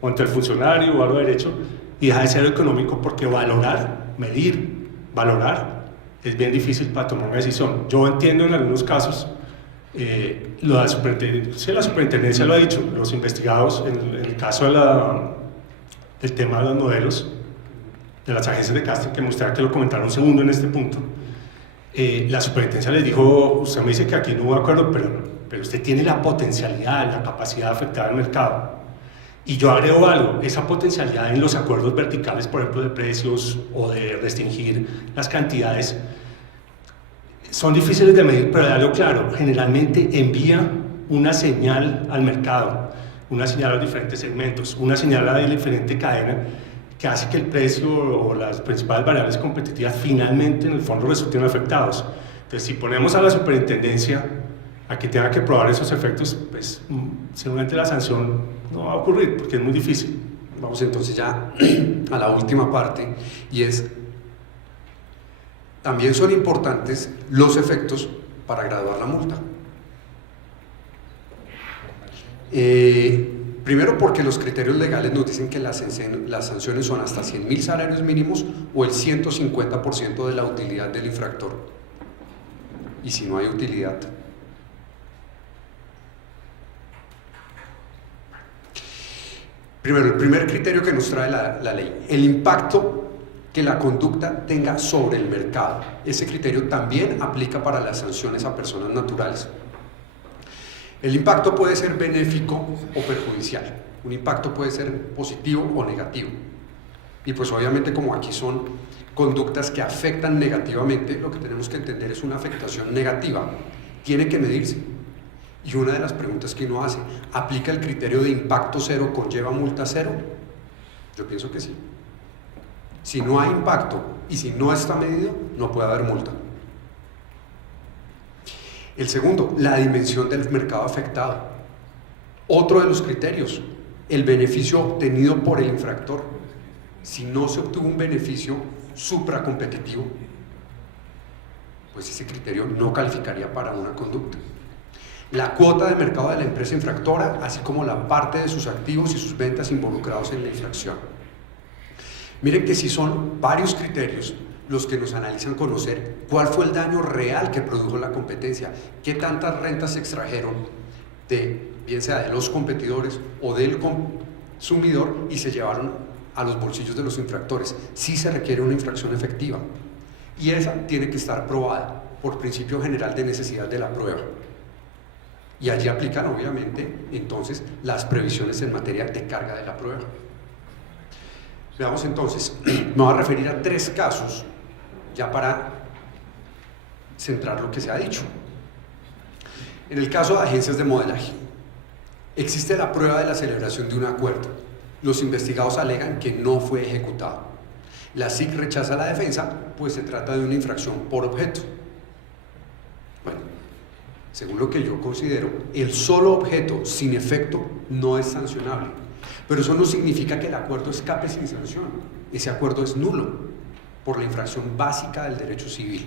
o entre el funcionario o algo de derecho, y deja de ser algo porque medir, valorar, es bien difícil para tomar una decisión. Yo entiendo en algunos casos, la superintendencia lo ha dicho, los investigados, en el caso del tema de los modelos, de las agencias de casting, que me gustaría que lo comentara un segundo en este punto, la superintendencia les dijo, usted me dice que aquí no hubo acuerdo, pero usted tiene la potencialidad, la capacidad de afectar al mercado. Y yo agrego algo, esa potencialidad en los acuerdos verticales, por ejemplo, de precios o de restringir las cantidades, son difíciles de medir, pero de algo claro, generalmente envía una señal al mercado, una señal a los diferentes segmentos, una señal a la diferente cadena, que hace que el precio o las principales variables competitivas finalmente en el fondo resulten afectados. Entonces, si ponemos a la superintendencia a que tenga que probar esos efectos, pues seguramente la sanción no va a ocurrir porque es muy difícil. Vamos entonces ya a la última parte, y es, también son importantes los efectos para graduar la multa. Primero, porque los criterios legales nos dicen que las sanciones son hasta 100.000 salarios mínimos o el 150% de la utilidad del infractor. Y si no hay utilidad. Primero, el primer criterio que nos trae la ley, el impacto que la conducta tenga sobre el mercado. Ese criterio también aplica para las sanciones a personas naturales. El impacto puede ser benéfico o perjudicial. Un impacto puede ser positivo o negativo. Y pues obviamente, como aquí son conductas que afectan negativamente, lo que tenemos que entender es una afectación negativa. Tiene que medirse. Y una de las preguntas que uno hace, ¿aplica el criterio de impacto cero, conlleva multa cero? Yo pienso que sí. Si no hay impacto y si no está medido, no puede haber multa. El segundo, la dimensión del mercado afectado. Otro de los criterios, el beneficio obtenido por el infractor. Si no se obtuvo un beneficio supracompetitivo, pues ese criterio no calificaría para una conducta. La cuota de mercado de la empresa infractora, así como la parte de sus activos y sus ventas involucrados en la infracción. Miren que si son varios criterios los que nos analizan conocer cuál fue el daño real que produjo la competencia, qué tantas rentas se extrajeron bien sea de los competidores o del consumidor y se llevaron a los bolsillos de los infractores. Sí se requiere una infracción efectiva y esa tiene que estar probada por principio general de necesidad de la prueba. Y allí aplican obviamente entonces las previsiones en materia de carga de la prueba. Veamos entonces, me voy a referir a 3 casos ya para centrar lo que se ha dicho. En el caso de agencias de modelaje, existe la prueba de la celebración de un acuerdo. Los investigados alegan que no fue ejecutado. La SIC rechaza la defensa, pues se trata de una infracción por objeto. Bueno, según lo que yo considero, el solo objeto sin efecto no es sancionable. Pero eso no significa que el acuerdo escape sin sanción. Ese acuerdo es nulo por la infracción básica del derecho civil.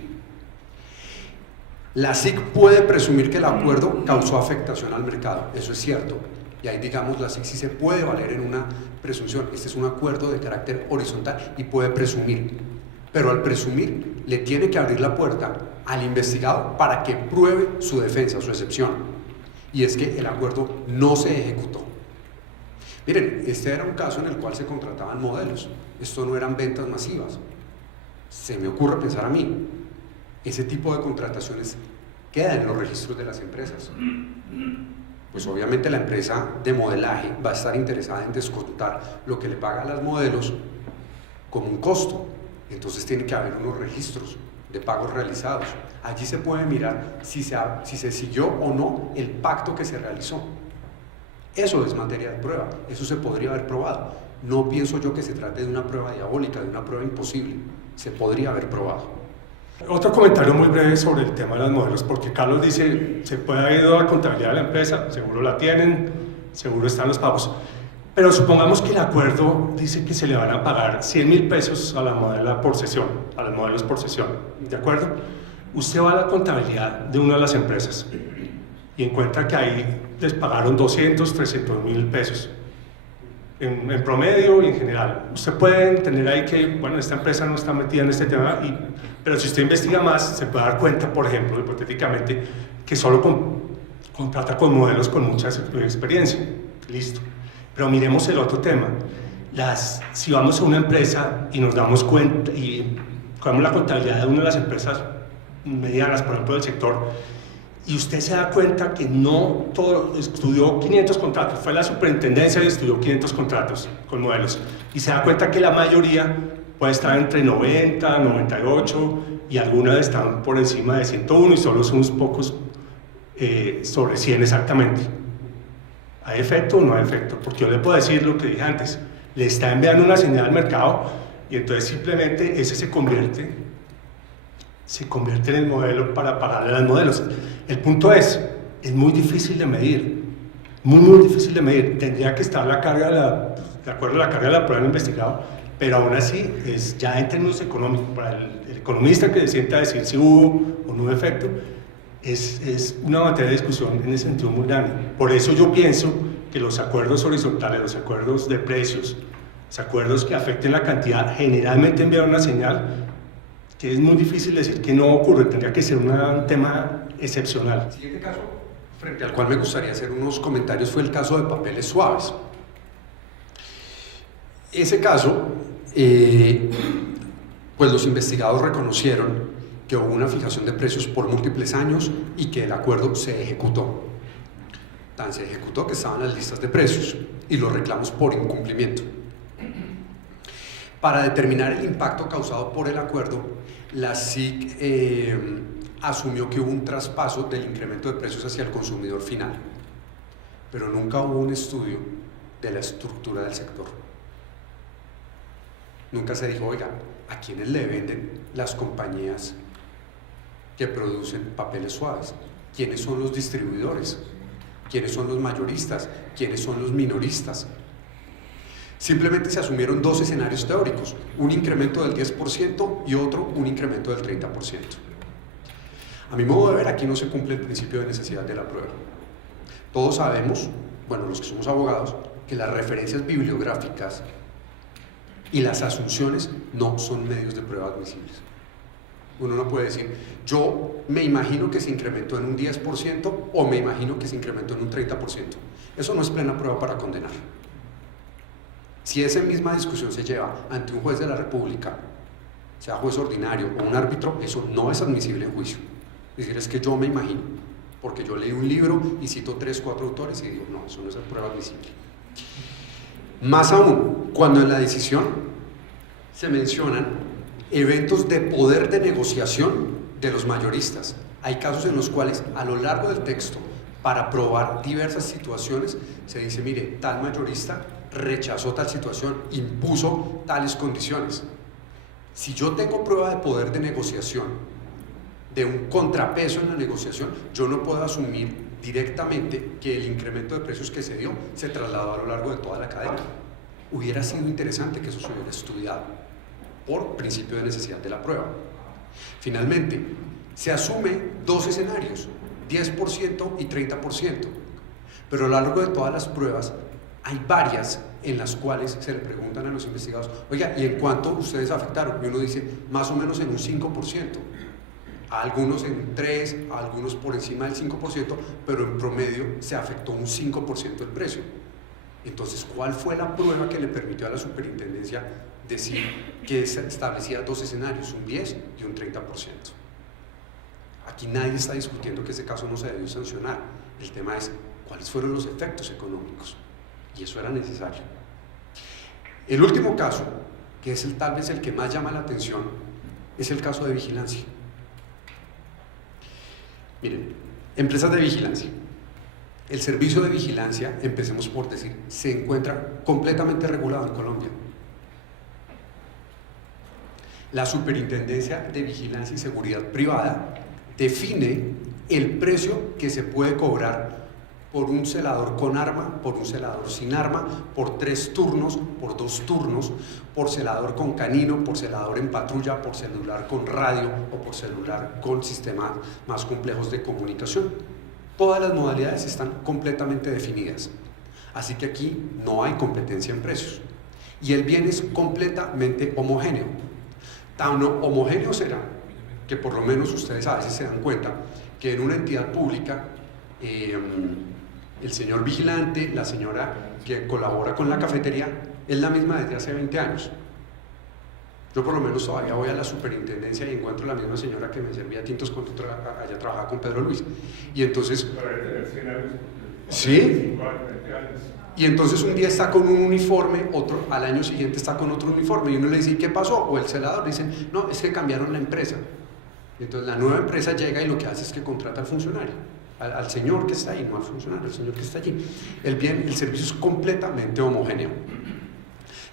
La SIC puede presumir que el acuerdo causó afectación al mercado, eso es cierto. Y ahí, digamos, la SIC sí se puede valer en una presunción. Este es un acuerdo de carácter horizontal y puede presumir. Pero al presumir, le tiene que abrir la puerta al investigado para que pruebe su defensa, su excepción. Y es que el acuerdo no se ejecutó. Miren, este era un caso en el cual se contrataban modelos. Esto no eran ventas masivas. Se me ocurre pensar a mí, ese tipo de contrataciones queda en los registros de las empresas. Pues obviamente la empresa de modelaje va a estar interesada en descontar lo que le paga a las modelos como un costo. Entonces tiene que haber unos registros de pagos realizados. Allí se puede mirar si se siguió o no el pacto que se realizó. Eso es materia de prueba, eso se podría haber probado. No pienso yo que se trate de una prueba diabólica, de una prueba imposible. Se podría haber probado. Otro comentario muy breve sobre el tema de los modelos, porque Carlos dice, se puede haber ido a la contabilidad de la empresa, seguro la tienen, seguro están los pagos. Pero supongamos que el acuerdo dice que se le van a pagar 100.000 pesos a la modelo por sesión, a los modelos por sesión, ¿de acuerdo? Usted va a la contabilidad de una de las empresas y encuentra que ahí les pagaron 200, 300.000 pesos. En promedio y en general. Usted puede entender ahí que, bueno, esta empresa no está metida en este tema, pero si usted investiga más, se puede dar cuenta, por ejemplo, hipotéticamente, que solo contrata con modelos con mucha experiencia. Listo. Pero miremos el otro tema. Si vamos a una empresa y nos damos cuenta y cogemos la contabilidad de una de las empresas medianas, por ejemplo, del sector, y usted se da cuenta que no todo, estudió 500 contratos, fue la superintendencia y estudió 500 contratos con modelos, y se da cuenta que la mayoría puede estar entre 90, 98, y algunas están por encima de 101 y solo son unos pocos sobre 100 exactamente. ¿Hay efecto o no hay efecto? Porque yo le puedo decir lo que dije antes, le está enviando una señal al mercado y entonces simplemente ese se convierte en el modelo para pagarle a los modelos. El punto es muy difícil de medir, muy difícil de medir. Tendría que estar la carga de acuerdo a la carga de la prueba del investigado, pero aún así ya en términos económicos, para el economista que se sienta a decir si hubo o no hubo efecto, es una materia de discusión en ese sentido muy grande. Por eso yo pienso que los acuerdos horizontales, los acuerdos de precios, los acuerdos que afecten la cantidad, generalmente envían una señal que es muy difícil decir que no ocurre, tendría que ser un tema excepcional. El siguiente caso, frente al cual me gustaría hacer unos comentarios, fue el caso de papeles suaves. Ese caso, pues los investigadores reconocieron que hubo una fijación de precios por múltiples años y que el acuerdo se ejecutó. Tan se ejecutó que estaban las listas de precios y los reclamos por incumplimiento. Para determinar el impacto causado por el acuerdo, la SIC asumió que hubo un traspaso del incremento de precios hacia el consumidor final, pero nunca hubo un estudio de la estructura del sector. Nunca se dijo, oiga, ¿a quiénes le venden las compañías que producen papeles suaves? ¿Quiénes son los distribuidores? ¿Quiénes son los mayoristas? ¿Quiénes son los minoristas? Simplemente se asumieron dos escenarios teóricos, un incremento del 10% y otro un incremento del 30%. A mi modo de ver, aquí no se cumple el principio de necesidad de la prueba. Todos sabemos, bueno, los que somos abogados, que las referencias bibliográficas y las asunciones no son medios de prueba admisibles. Uno no puede decir, yo me imagino que se incrementó en un 10% o me imagino que se incrementó en un 30%. Eso no es plena prueba para condenar. Si esa misma discusión se lleva ante un juez de la República, sea juez ordinario o un árbitro, eso no es admisible en juicio. Es decir, es que yo me imagino, porque yo leí un libro y cito 3, 4 autores y digo, no, eso no es prueba admisible. Más aún, cuando en la decisión se mencionan eventos de poder de negociación de los mayoristas. Hay casos en los cuales a lo largo del texto, para probar diversas situaciones, se dice, mire, tal mayorista rechazó tal situación, impuso tales condiciones. Si yo tengo prueba de poder de negociación, de un contrapeso en la negociación, yo no puedo asumir directamente que el incremento de precios que se dio se trasladó a lo largo de toda la cadena. Hubiera sido interesante que eso se hubiera estudiado por principio de necesidad de la prueba. Finalmente, se asume dos escenarios, 10% y 30%, pero a lo largo de todas las pruebas hay varias en las cuales se le preguntan a los investigados, oiga, ¿y en cuánto ustedes afectaron? Y uno dice, más o menos en un 5%, a algunos en 3%, a algunos por encima del 5%, pero en promedio se afectó un 5% el precio. Entonces, ¿cuál fue la prueba que le permitió a la superintendencia decir que establecía dos escenarios, un 10 y un 30%? Aquí nadie está discutiendo que ese caso no se debió sancionar. El tema es cuáles fueron los efectos económicos, y eso era necesario. El último caso, que es tal vez el que más llama la atención, es el caso de vigilancia. Miren, empresas de vigilancia. El servicio de vigilancia, empecemos por decir, se encuentra completamente regulado en Colombia. La Superintendencia de Vigilancia y Seguridad Privada define el precio que se puede cobrar por un celador con arma, por un celador sin arma, por 3 turnos, por 2 turnos, por celador con canino, por celador en patrulla, por celular con radio o por celular con sistemas más complejos de comunicación. Todas las modalidades están completamente definidas. Así que aquí no hay competencia en precios. Y el bien es completamente homogéneo. Tan homogéneo será que por lo menos ustedes a veces se dan cuenta que en una entidad pública el señor vigilante, la señora que colabora con la cafetería es la misma desde hace 20 años. Yo por lo menos todavía voy a la superintendencia y encuentro la misma señora que me servía tintos cuando allá trabajaba con Pedro Luis. Y entonces... ¿Sí? Y entonces un día está con un uniforme, otro al año siguiente está con otro uniforme y uno le dice, ¿y qué pasó? O el celador dice, no, es que cambiaron la empresa. Y entonces la nueva empresa llega y lo que hace es que contrata al funcionario, al señor que está ahí, no al funcionario, al señor que está allí. El servicio es completamente homogéneo.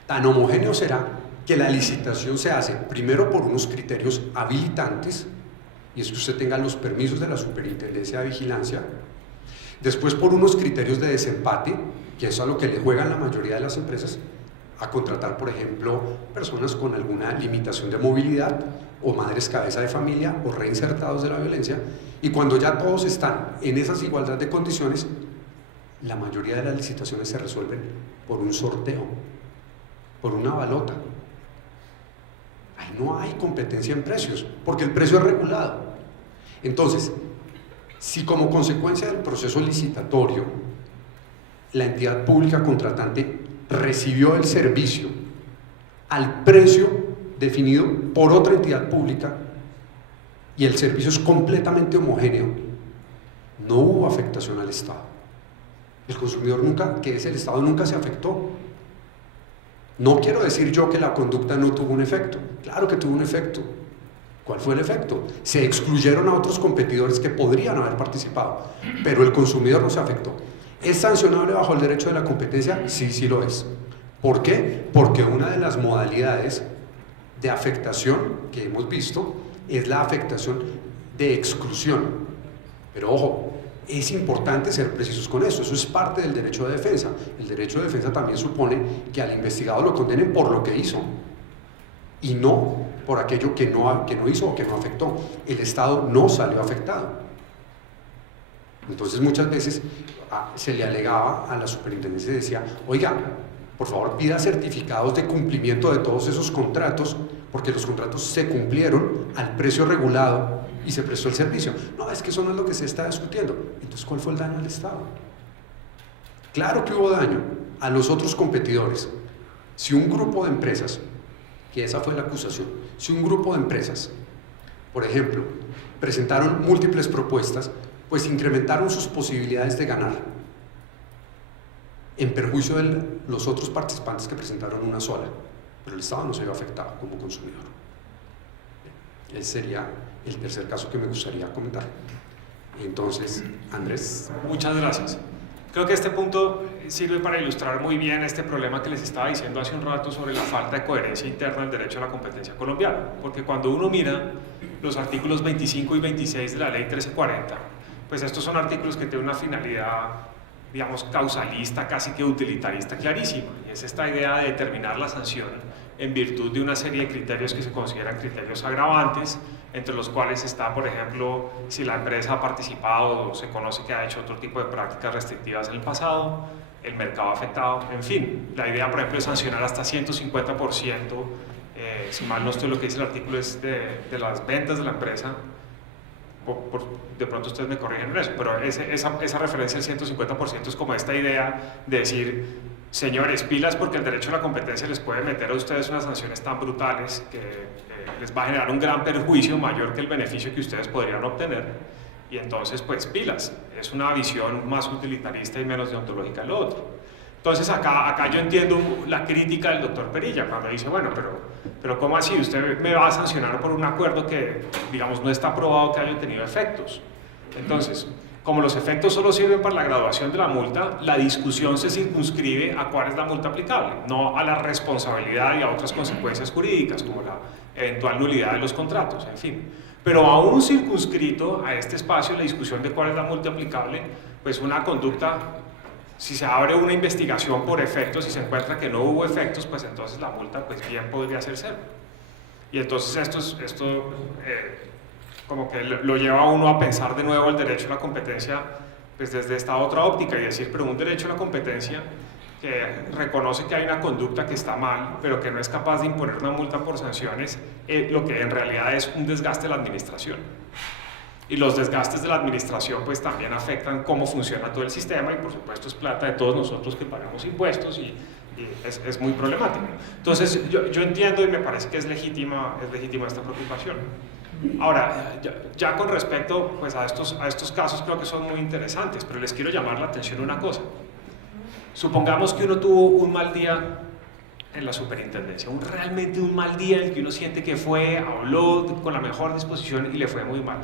Tan homogéneo será que la licitación se hace primero por unos criterios habilitantes, y es que usted tenga los permisos de la Superintendencia de Vigilancia, después por unos criterios de desempate, que es a lo que le juegan la mayoría de las empresas, a contratar, por ejemplo, personas con alguna limitación de movilidad, o madres cabeza de familia, o reinsertados de la violencia, y cuando ya todos están en esas igualdad de condiciones, la mayoría de las licitaciones se resuelven por un sorteo, por una balota. Ahí no hay competencia en precios, porque el precio es regulado. Entonces, si como consecuencia del proceso licitatorio la entidad pública contratante recibió el servicio al precio definido por otra entidad pública y el servicio es completamente homogéneo, no hubo afectación al Estado. El consumidor nunca, que es el Estado, nunca se afectó. No quiero decir yo que la conducta no tuvo un efecto. Claro que tuvo un efecto. ¿Cuál fue el efecto? Se excluyeron a otros competidores que podrían haber participado, pero el consumidor no se afectó. ¿Es sancionable bajo el derecho de la competencia? Sí, sí lo es. ¿Por qué? Porque una de las modalidades de afectación que hemos visto es la afectación de exclusión. Pero ojo, es importante ser precisos con eso, eso es parte del derecho de defensa. El derecho de defensa también supone que al investigado lo condenen por lo que hizo y no por aquello que no hizo o que no afectó. El Estado no salió afectado. Entonces muchas veces se le alegaba a la superintendencia y decía, oiga, por favor pida certificados de cumplimiento de todos esos contratos, porque los contratos se cumplieron al precio regulado y se prestó el servicio. No, es que eso no es lo que se está discutiendo. Entonces, ¿cuál fue el daño al Estado? Claro que hubo daño a los otros competidores. Si un grupo de empresas, que esa fue la acusación, si un grupo de empresas, por ejemplo, presentaron múltiples propuestas, pues incrementaron sus posibilidades de ganar en perjuicio de los otros participantes que presentaron una sola, pero el Estado no se vio afectado como consumidor. Ese sería el tercer caso que me gustaría comentar. Entonces, Andrés. Muchas gracias. Creo que este punto sirve para ilustrar muy bien este problema que les estaba diciendo hace un rato sobre la falta de coherencia interna del derecho a la competencia colombiano, porque cuando uno mira los artículos 25 y 26 de la ley 1340, pues estos son artículos que tienen una finalidad, digamos, causalista, casi que utilitarista clarísima, y es esta idea de determinar la sanción en virtud de una serie de criterios que se consideran criterios agravantes, entre los cuales está, por ejemplo, si la empresa ha participado o se conoce que ha hecho otro tipo de prácticas restrictivas en el pasado, el mercado afectado, en fin. La idea, por ejemplo, es sancionar hasta 150%, si mal no estoy, lo que dice el artículo es de las ventas de la empresa. De pronto ustedes me corrigen en eso, pero esa referencia al 150% es como esta idea de decir, señores, pilas, porque el derecho a la competencia les puede meter a ustedes unas sanciones tan brutales que les va a generar un gran perjuicio mayor que el beneficio que ustedes podrían obtener, y entonces pues pilas, es una visión más utilitarista y menos deontológica de lo otro. Entonces acá yo entiendo la crítica del doctor Perilla cuando dice, bueno, pero ¿cómo así? Usted me va a sancionar por un acuerdo que, digamos, no está probado que haya tenido efectos. Entonces, como los efectos solo sirven para la graduación de la multa, la discusión se circunscribe a cuál es la multa aplicable, no a la responsabilidad y a otras consecuencias jurídicas, como la eventual nulidad de los contratos, en fin. Pero aún circunscrito a este espacio, la discusión de cuál es la multa aplicable, pues una conducta, si se abre una investigación por efectos y se encuentra que no hubo efectos, pues entonces la multa pues bien podría ser cero. Y entonces esto como que lo lleva a uno a pensar de nuevo el derecho a la competencia pues desde esta otra óptica y decir, pero un derecho a la competencia que reconoce que hay una conducta que está mal, pero que no es capaz de imponer una multa por sanciones, lo que en realidad es un desgaste de la administración. Y los desgastes de la administración pues también afectan cómo funciona todo el sistema y por supuesto es plata de todos nosotros que pagamos impuestos y es muy problemático. Entonces yo entiendo y me parece que es legítima esta preocupación. Ahora, ya con respecto pues, a estos casos creo que son muy interesantes, pero les quiero llamar la atención una cosa. Supongamos que uno tuvo un mal día en la superintendencia, realmente un mal día en el que uno siente que habló con la mejor disposición y le fue muy mal.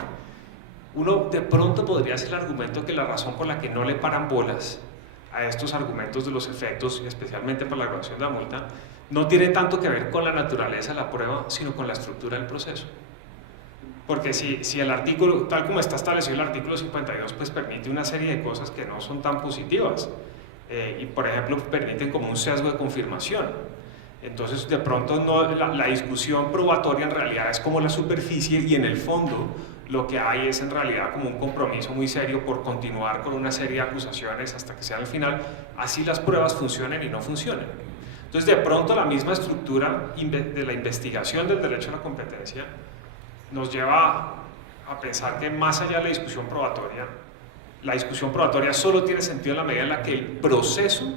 Uno de pronto podría hacer el argumento que la razón por la que no le paran bolas a estos argumentos de los efectos, especialmente para la graduación de la multa, no tiene tanto que ver con la naturaleza de la prueba, sino con la estructura del proceso. Porque si el artículo, tal como está establecido el artículo 52, pues permite una serie de cosas que no son tan positivas. Y por ejemplo permiten como un sesgo de confirmación. Entonces de pronto la discusión probatoria en realidad es como la superficie y en el fondo lo que hay es en realidad como un compromiso muy serio por continuar con una serie de acusaciones hasta que sea al final, así las pruebas funcionen y no funcionen. Entonces de pronto la misma estructura de la investigación del derecho a la competencia nos lleva a pensar que más allá de la discusión probatoria solo tiene sentido en la medida en la que el proceso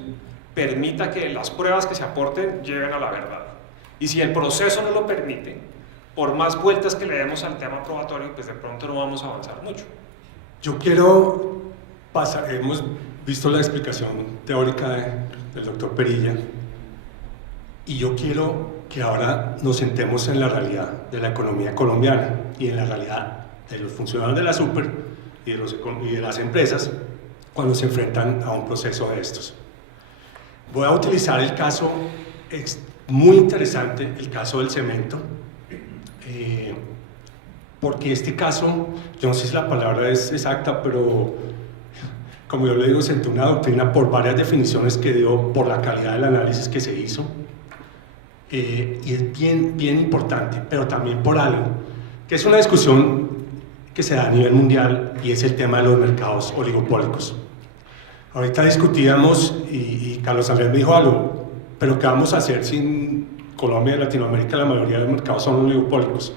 permita que las pruebas que se aporten lleguen a la verdad. Y si el proceso no lo permite, por más vueltas que le demos al tema probatorio, pues de pronto no vamos a avanzar mucho. Yo quiero pasar, hemos visto la explicación teórica del doctor Perilla, y yo quiero que ahora nos sentemos en la realidad de la economía colombiana y en la realidad de los funcionarios de la super y de las empresas cuando se enfrentan a un proceso de estos. Voy a utilizar el caso muy interesante, el caso del cemento, porque este caso, yo no sé si la palabra es exacta, pero como yo le digo, sentó una doctrina por varias definiciones que dio, por la calidad del análisis que se hizo, y es bien importante, pero también por algo, que es una discusión que se da a nivel mundial, y es el tema de los mercados oligopólicos. Ahorita discutíamos, y Carlos Andrés me dijo algo, pero ¿qué vamos a hacer si Colombia y Latinoamérica la mayoría de los mercados son oligopólicos?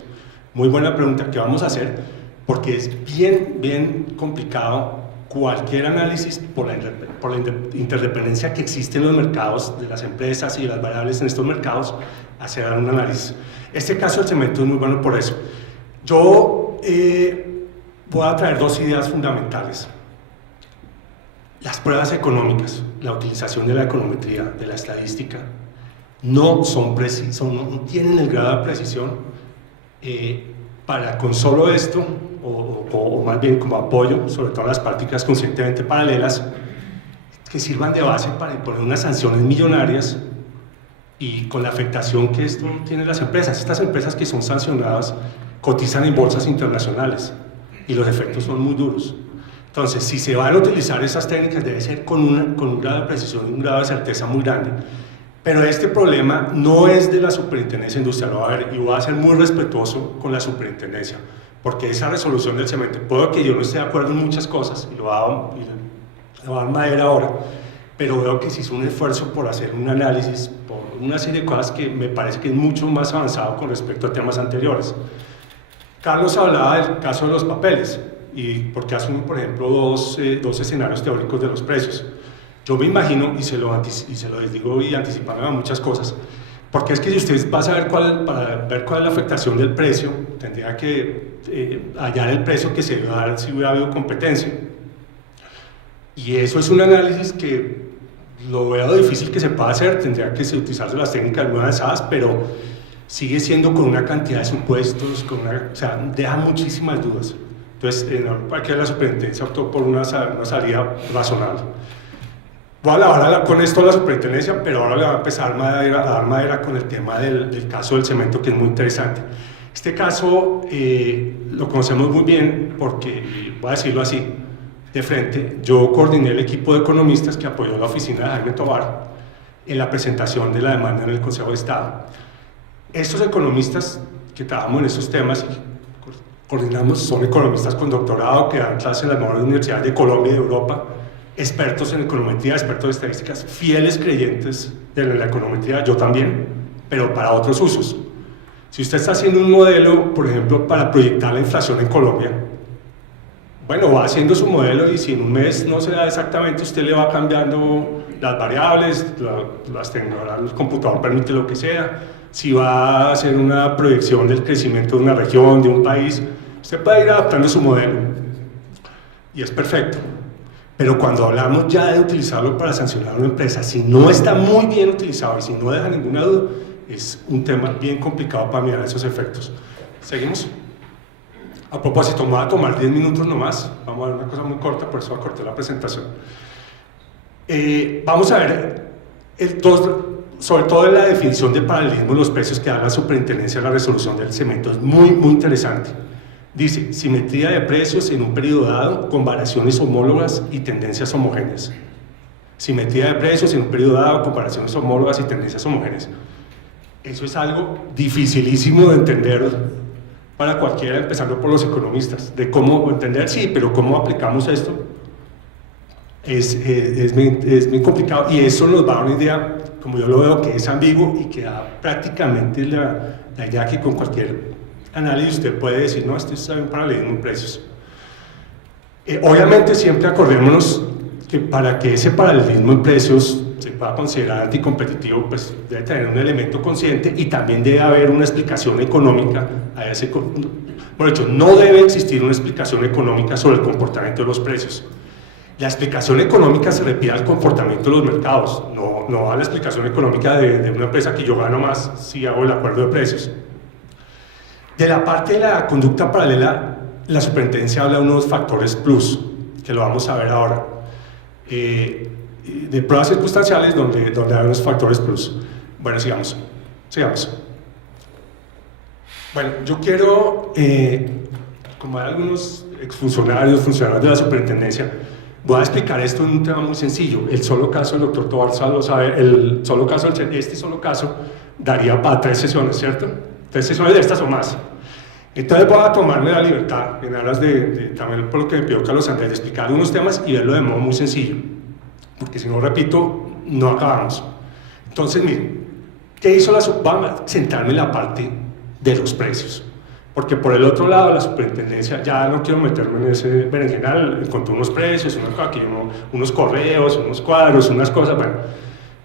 Muy buena pregunta, ¿qué vamos a hacer? Porque es bien complicado cualquier análisis por la interdependencia que existe en los mercados de las empresas y de las variables en estos mercados, hacer un análisis. Este caso del cemento es muy bueno por eso. Yo voy a traer dos ideas fundamentales. Las pruebas económicas, la utilización de la econometría, de la estadística, no tienen el grado de precisión para con solo esto, o más bien como apoyo, sobre todo las prácticas conscientemente paralelas, que sirvan de base para imponer unas sanciones millonarias y con la afectación que esto tiene las empresas. Estas empresas que son sancionadas cotizan en bolsas internacionales y los efectos son muy duros. Entonces, si se van a utilizar esas técnicas, debe ser con un grado de precisión y un grado de certeza muy grande. Pero este problema no es de la Superintendencia Industrial, y voy a ser muy respetuoso con la Superintendencia, porque esa resolución del cemento, puedo que yo no esté de acuerdo en muchas cosas, y lo voy a dar madera ahora, pero veo que se hizo un esfuerzo por hacer un análisis, por una serie de cosas que me parece que es mucho más avanzado con respecto a temas anteriores. Carlos hablaba del caso de los papeles, y porque asume, por ejemplo, dos escenarios teóricos de los precios. Yo me imagino, y se lo les digo y anticipando a muchas cosas, porque es que si usted va a saber para ver cuál es la afectación del precio, tendría que hallar el precio que se va a dar si hubiera habido competencia. Y eso es un análisis que lo veo difícil que se pueda hacer, tendría que utilizarse las técnicas muy avanzadas, pero sigue siendo con una cantidad de supuestos, o sea, deja muchísimas dudas. Entonces, aquí la superintendencia optó por una salida razonable. Voy a alabar con esto a la superintendencia, pero ahora le va a empezar a dar madera con el tema del caso del cemento, que es muy interesante. Este caso lo conocemos muy bien porque, voy a decirlo así, de frente, yo coordiné el equipo de economistas que apoyó a la oficina de Jaime Tovar en la presentación de la demanda en el Consejo de Estado. Estos economistas que trabajamos en estos temas y coordinamos son economistas con doctorado que dan clases en las mejores universidades de Colombia y de Europa, expertos en econometría, expertos en estadísticas, fieles creyentes de la econometría, yo también, pero para otros usos. Si usted está haciendo un modelo, por ejemplo, para proyectar la inflación en Colombia, bueno, va haciendo su modelo y si en un mes no se da exactamente, usted le va cambiando las variables, las tecnologías, el computador permite lo que sea. Si va a hacer una proyección del crecimiento de una región, de un país, usted puede ir adaptando su modelo y es perfecto. Pero cuando hablamos ya de utilizarlo para sancionar a una empresa, si no está muy bien utilizado y si no deja ninguna duda, es un tema bien complicado para mirar esos efectos. ¿Seguimos? A propósito, me voy a tomar 10 minutos nomás, vamos a ver una cosa muy corta, por eso acorté la presentación. Vamos a ver sobre todo la definición de paralelismo de los precios que da la Superintendencia de la Resolución del Cemento, es muy interesante. Dice, simetría de precios en un periodo dado con variaciones homólogas y tendencias homogéneas. Simetría de precios en un periodo dado con variaciones homólogas y tendencias homogéneas. Eso es algo dificilísimo de entender para cualquiera, empezando por los economistas, de cómo entender, sí, pero cómo aplicamos esto es muy complicado y eso nos va a dar una idea, como yo lo veo, que es ambiguo y que da prácticamente la idea que con cualquier análisis usted puede decir, no, esto es un paralelismo en precios. Obviamente siempre acordémonos que para que ese paralelismo en precios se pueda considerar anticompetitivo, pues debe tener un elemento consciente y también debe haber una explicación económica a ese. Por hecho, no debe existir una explicación económica sobre el comportamiento de los precios. La explicación económica se refiere al comportamiento de los mercados, no a la explicación económica de una empresa que yo gano más si hago el acuerdo de precios. De la parte de la conducta paralela, la superintendencia habla de unos factores plus, que lo vamos a ver ahora. De pruebas circunstanciales donde hay unos factores plus. Bueno, sigamos. Bueno, yo quiero, como hay algunos exfuncionarios, funcionarios de la superintendencia, voy a explicar esto en un tema muy sencillo. El solo caso, el doctor Tovar lo sabe, este solo caso daría para 3 sesiones, ¿cierto? 3 sesiones de estas o más. Entonces voy a tomarme la libertad, en aras también por lo que me pidió Carlos Andrés, de explicar algunos temas y verlo de modo muy sencillo. Porque si no repito, no acabamos. Entonces, miren, ¿qué hizo la Vamos a centrarme en la parte de los precios. Porque por el otro lado, la superintendencia, ya no quiero meterme en ese berenjenal, encontró unos precios, unos correos, unos cuadros, unas cosas, bueno,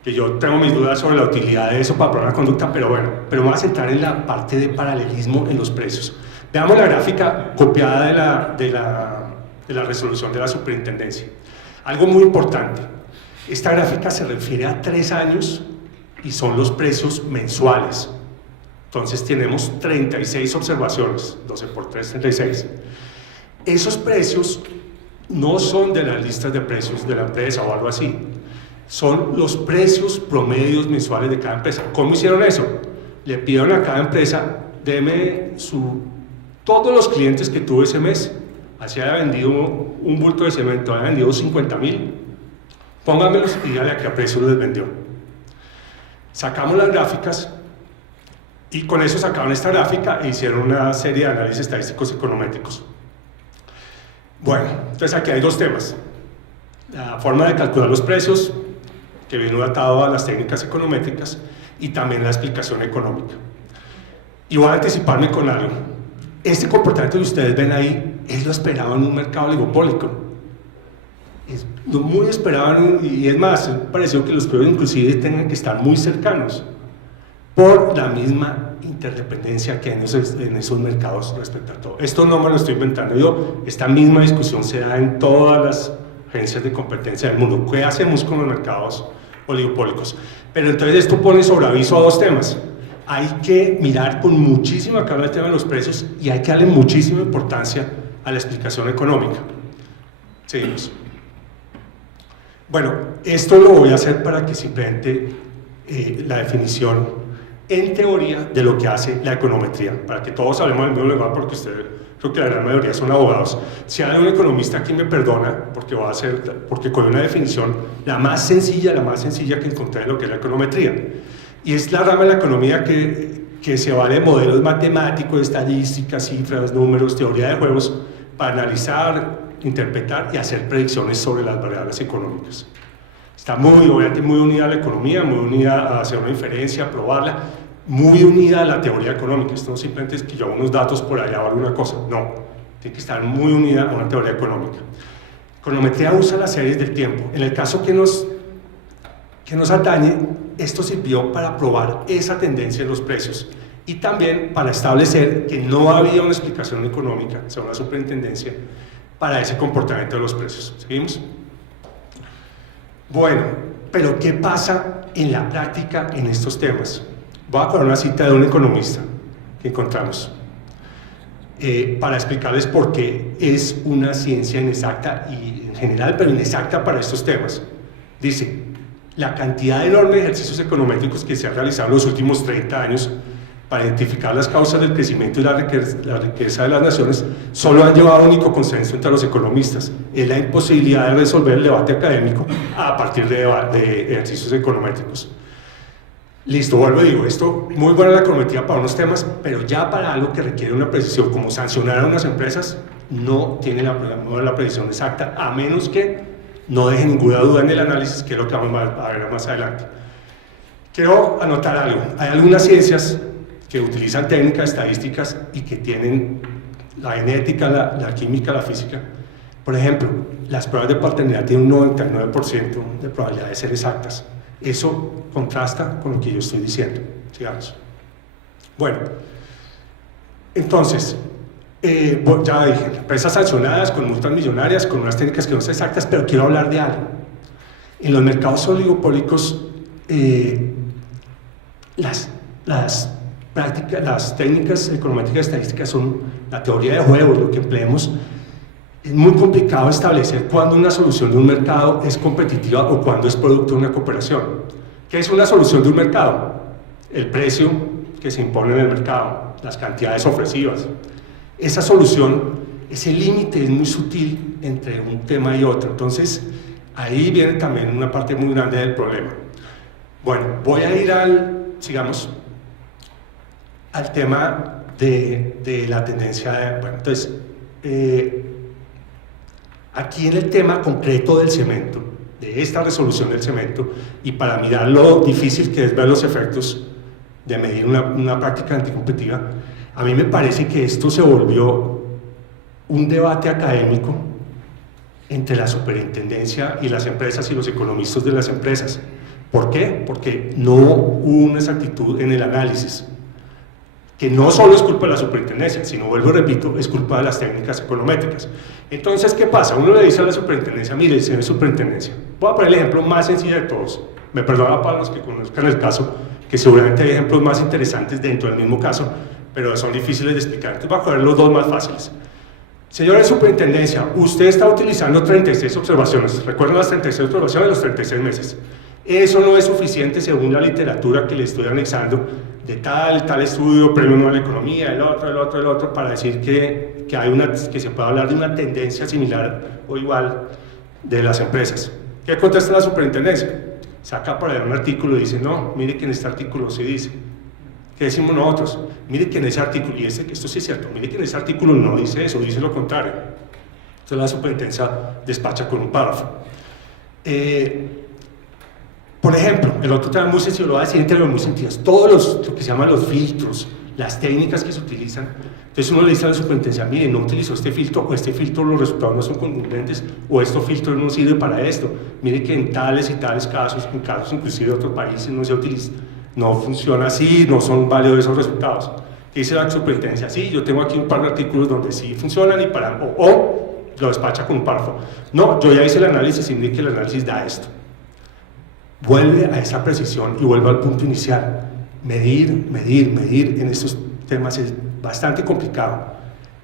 que yo tengo mis dudas sobre la utilidad de eso para probar la conducta, pero bueno, pero me voy a centrar en la parte de paralelismo en los precios. Veamos la gráfica copiada de la resolución de la superintendencia. Algo muy importante, esta gráfica se refiere a 3 años y son los precios mensuales. Entonces tenemos 36 observaciones, 12 por 3, 36. Esos precios no son de las listas de precios de la empresa o algo así, son los precios promedios mensuales de cada empresa. ¿Cómo hicieron eso? Le pidieron a cada empresa, deme todos los clientes que tuvo ese mes, así haya vendido un bulto de cemento, haya vendido 50,000, póngamelos y dígale a qué precio les vendió. Sacamos las gráficas y con eso sacaron esta gráfica e hicieron una serie de análisis estadísticos econométricos. Bueno, entonces aquí hay 2 temas. La forma de calcular los precios, que vino atado a las técnicas econométricas, y también la explicación económica. Y voy a anticiparme con algo. Este comportamiento que ustedes ven ahí es lo esperado en un mercado oligopólico. Es lo muy esperado, y es más, pareció que los precios inclusive tengan que estar muy cercanos por la misma interdependencia que hay en esos mercados respecto a todo. Esto no me lo estoy inventando yo, esta misma discusión se da en todas las agencias de competencia del mundo. ¿Qué hacemos con los mercados oligopólicos? Pero entonces esto pone sobre aviso a 2 temas. Hay que mirar con muchísima calma el tema de los precios y hay que darle muchísima importancia a la explicación económica. Seguimos. Bueno, esto lo voy a hacer para que simplemente la definición en teoría de lo que hace la econometría, para que todos hablemos del mismo lenguaje, porque creo que la gran mayoría son abogados. Si hay un economista aquí me perdona, porque con una definición la más sencilla que encontré de lo que es la econometría, y es la rama de la economía que se vale de modelos matemáticos, estadísticas, cifras, números, teoría de juegos, para analizar, interpretar y hacer predicciones sobre las variables económicas. Está obviamente muy unida a la economía, muy unida a hacer una inferencia, a probarla, muy unida a la teoría económica. Esto no simplemente es que yo hago unos datos por allá o alguna cosa, no, tiene que estar muy unida a una teoría económica. Econometría usa las series del tiempo. En el caso que nos atañe, esto sirvió para probar esa tendencia en los precios y también para establecer que no había una explicación económica, o sea, una superintendencia, para ese comportamiento de los precios. ¿Seguimos? Bueno, pero ¿qué pasa en la práctica en estos temas? Voy a poner una cita de un economista que encontramos para explicarles por qué es una ciencia inexacta y en general, pero inexacta para estos temas. Dice: la cantidad enorme de ejercicios econométricos que se han realizado en los últimos 30 años para identificar las causas del crecimiento y la riqueza de las naciones solo han llevado a un único consenso entre los economistas: es la imposibilidad de resolver el debate académico a partir de ejercicios econométricos. Listo, vuelvo y digo, esto muy buena la econometría para unos temas, pero ya para algo que requiere una precisión, como sancionar a unas empresas, no tiene la precisión exacta, a menos que no deje ninguna duda en el análisis, que es lo que vamos a ver más adelante. Quiero anotar algo: hay algunas ciencias que utilizan técnicas estadísticas y que tienen la genética, la química, la física. Por ejemplo, las pruebas de paternidad tienen un 99% de probabilidad de ser exactas. Eso contrasta con lo que yo estoy diciendo. Sigamos. Bueno, entonces, ya dije, empresas sancionadas con multas millonarias, con unas técnicas que no son exactas, pero quiero hablar de algo. En los mercados oligopólicos, las técnicas econométricas estadísticas son la teoría de juegos, lo que empleemos. Es muy complicado establecer cuándo una solución de un mercado es competitiva o cuándo es producto de una cooperación. ¿Qué es una solución de un mercado? El precio que se impone en el mercado, las cantidades ofrecidas. Esa solución, ese límite es muy sutil entre un tema y otro. Entonces, ahí viene también una parte muy grande del problema. Bueno, voy a ir al tema de la tendencia. Bueno, entonces, aquí en el tema concreto del cemento, de esta resolución del cemento, y para mirar lo difícil que es ver los efectos de medir una práctica anticompetitiva, a mí me parece que esto se volvió un debate académico entre la superintendencia y las empresas y los economistas de las empresas. ¿Por qué? Porque no hubo una exactitud en el análisis, que no solo es culpa de la superintendencia, sino, vuelvo y repito, es culpa de las técnicas econométricas. Entonces, ¿qué pasa? Uno le dice a la superintendencia: mire, señor superintendencia, voy a poner el ejemplo más sencillo de todos, me perdona para los que conozcan el caso, que seguramente hay ejemplos más interesantes dentro del mismo caso, pero son difíciles de explicar, entonces voy a coger los dos más fáciles. Señora superintendencia, usted está utilizando 36 observaciones, recuerden las 36 observaciones de los 36 meses. Eso no es suficiente según la literatura que le estoy anexando de tal estudio, Premio Nobel de Economía, el otro, para decir que se puede hablar de una tendencia similar o igual de las empresas. ¿Qué contesta la superintendencia? Saca por ahí un artículo y dice: no, mire que en este artículo sí dice. ¿Qué decimos nosotros? Mire que en ese artículo, y esto sí es cierto, mire que en ese artículo no dice eso, dice lo contrario. Entonces la superintendencia despacha con un párrafo. Por ejemplo, el otro tema muy sencillo, lo voy a decir en términos muy sencillos: todos lo que se llaman los filtros, las técnicas que se utilizan. Entonces uno le dice a la superintendencia: mire, no utilizó este filtro, o este filtro los resultados no son concluyentes, o este filtro no sirve para esto. Mire que en tales y tales casos, en casos inclusive de otros países, no se utiliza, no funciona así, no son válidos esos resultados. ¿Qué dice la superintendencia? Sí, yo tengo aquí un par de artículos donde sí funcionan y o lo despacha con un párrafo. No, yo ya hice el análisis y mire que el análisis da esto. Vuelve a esa precisión y vuelve al punto inicial. Medir en estos temas es bastante complicado,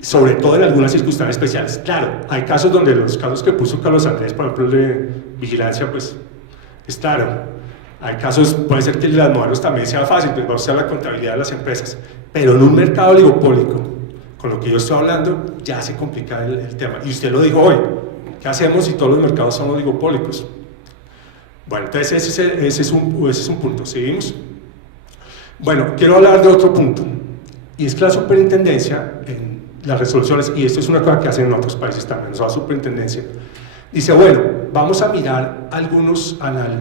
sobre todo en algunas circunstancias especiales. Claro, hay casos donde los casos que puso Carlos Andrés, por ejemplo, el de vigilancia, pues es claro, Hay casos, puede ser que las modelos también sea fácil, pues va a usar la contabilidad de las empresas, pero en un mercado oligopólico, con lo que yo estoy hablando, ya se complica el tema. Y usted lo dijo hoy, ¿qué hacemos si todos los mercados son oligopólicos? Bueno, entonces ese es un punto, ¿seguimos? Bueno, quiero hablar de otro punto, y es que la superintendencia, en las resoluciones, y esto es una cosa que hacen en otros países también, la superintendencia, dice, bueno, vamos a mirar algunos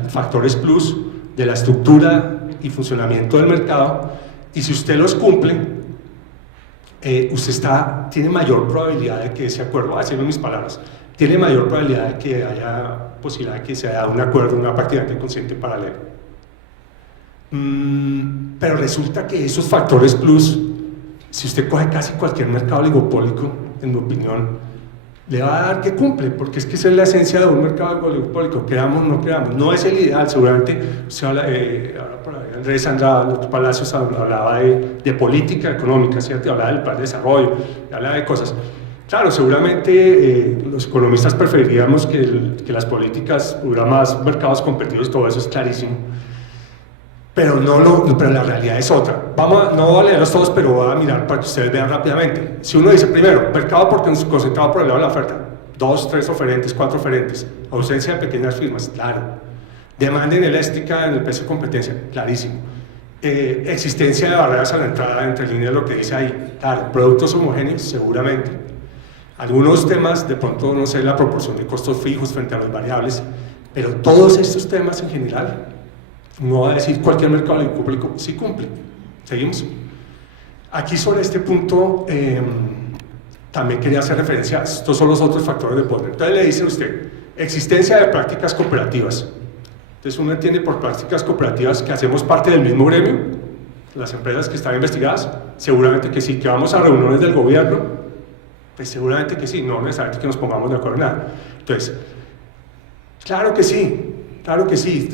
factores plus de la estructura y funcionamiento del mercado, y si usted los cumple, usted tiene mayor probabilidad de que ese acuerdo, voy a decirlo en mis palabras, tiene mayor probabilidad de que haya posibilidad de que se haya un acuerdo, una prácticamente consciente paralelo. Pero resulta que esos factores plus, si usted coge casi cualquier mercado oligopólico, en mi opinión, le va a dar que cumple, porque es que esa es la esencia de un mercado oligopólico, queramos o no queramos, no es el ideal, seguramente, usted habla, ahora por ahí Andrés Andrade, los Palacios hablaba de política económica, ¿cierto? Hablaba del plan de desarrollo, hablaba de cosas. Claro, seguramente los economistas preferiríamos que las políticas hubiera más mercados competitivos, todo eso es clarísimo. Pero la realidad es otra. No voy a leerlos todos, pero voy a mirar para que ustedes vean rápidamente. Si uno dice, primero, mercado concentrado por el lado de la oferta, 2, 3 oferentes, 4 oferentes, ausencia de pequeñas firmas, claro. Demanda inelástica en el precio de competencia, clarísimo. Existencia de barreras a la entrada, entre líneas lo que dice ahí, claro. Productos homogéneos, seguramente. Algunos temas, de pronto, no sé, la proporción de costos fijos frente a los variables, pero todos estos temas en general, no va a decir cualquier mercado oligopólico, sí cumple. ¿Seguimos? Aquí sobre este punto también quería hacer referencia, estos son los otros factores de poder. Entonces le dice a usted, existencia de prácticas cooperativas. Entonces uno entiende por prácticas cooperativas que hacemos parte del mismo gremio, las empresas que están investigadas, seguramente que sí, que vamos a reuniones del gobierno, pues seguramente que sí, no necesariamente que nos pongamos de acuerdo en nada. Entonces, claro que sí. Claro que sí,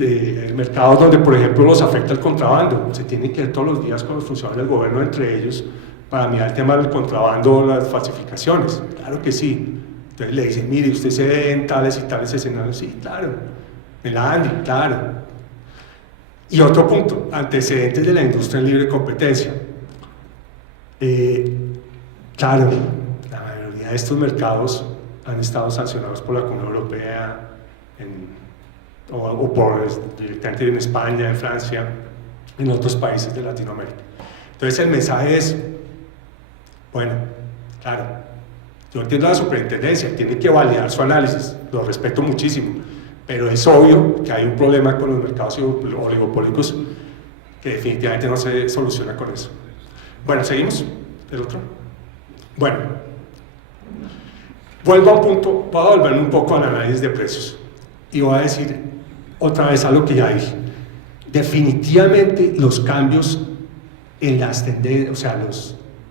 mercados donde, por ejemplo, los afecta el contrabando, se tiene que ver todos los días con los funcionarios del gobierno entre ellos para mirar el tema del contrabando o las falsificaciones, claro que sí. Entonces le dicen, mire, usted se ve en tales y tales escenarios, sí, claro, en la ANDI, claro. Y otro punto, antecedentes de la industria en libre competencia. Claro, la mayoría de estos mercados han estado sancionados por la Unión Europea o directamente en España, en Francia, en otros países de Latinoamérica. Entonces el mensaje es, bueno, claro, yo entiendo la superintendencia, tiene que validar su análisis, lo respeto muchísimo, pero es obvio que hay un problema con los mercados oligopólicos que definitivamente no se soluciona con eso. Bueno, ¿seguimos? ¿El otro? Bueno, vuelvo a un punto, voy a volverme un poco al análisis de precios y voy a decir otra vez algo que ya dije. Definitivamente los cambios en las tendencias, o sea,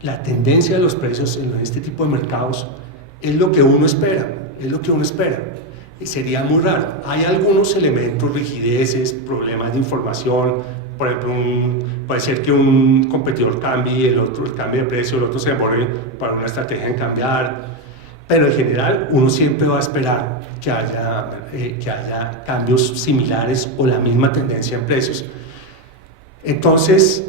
la tendencia de los precios en este tipo de mercados es lo que uno espera, y sería muy raro. Hay algunos elementos, rigideces, problemas de información, por ejemplo, puede ser que un competidor cambie, el cambie de precio, el otro se demore para una estrategia en cambiar, pero en general uno siempre va a esperar que haya cambios similares o la misma tendencia en precios. Entonces,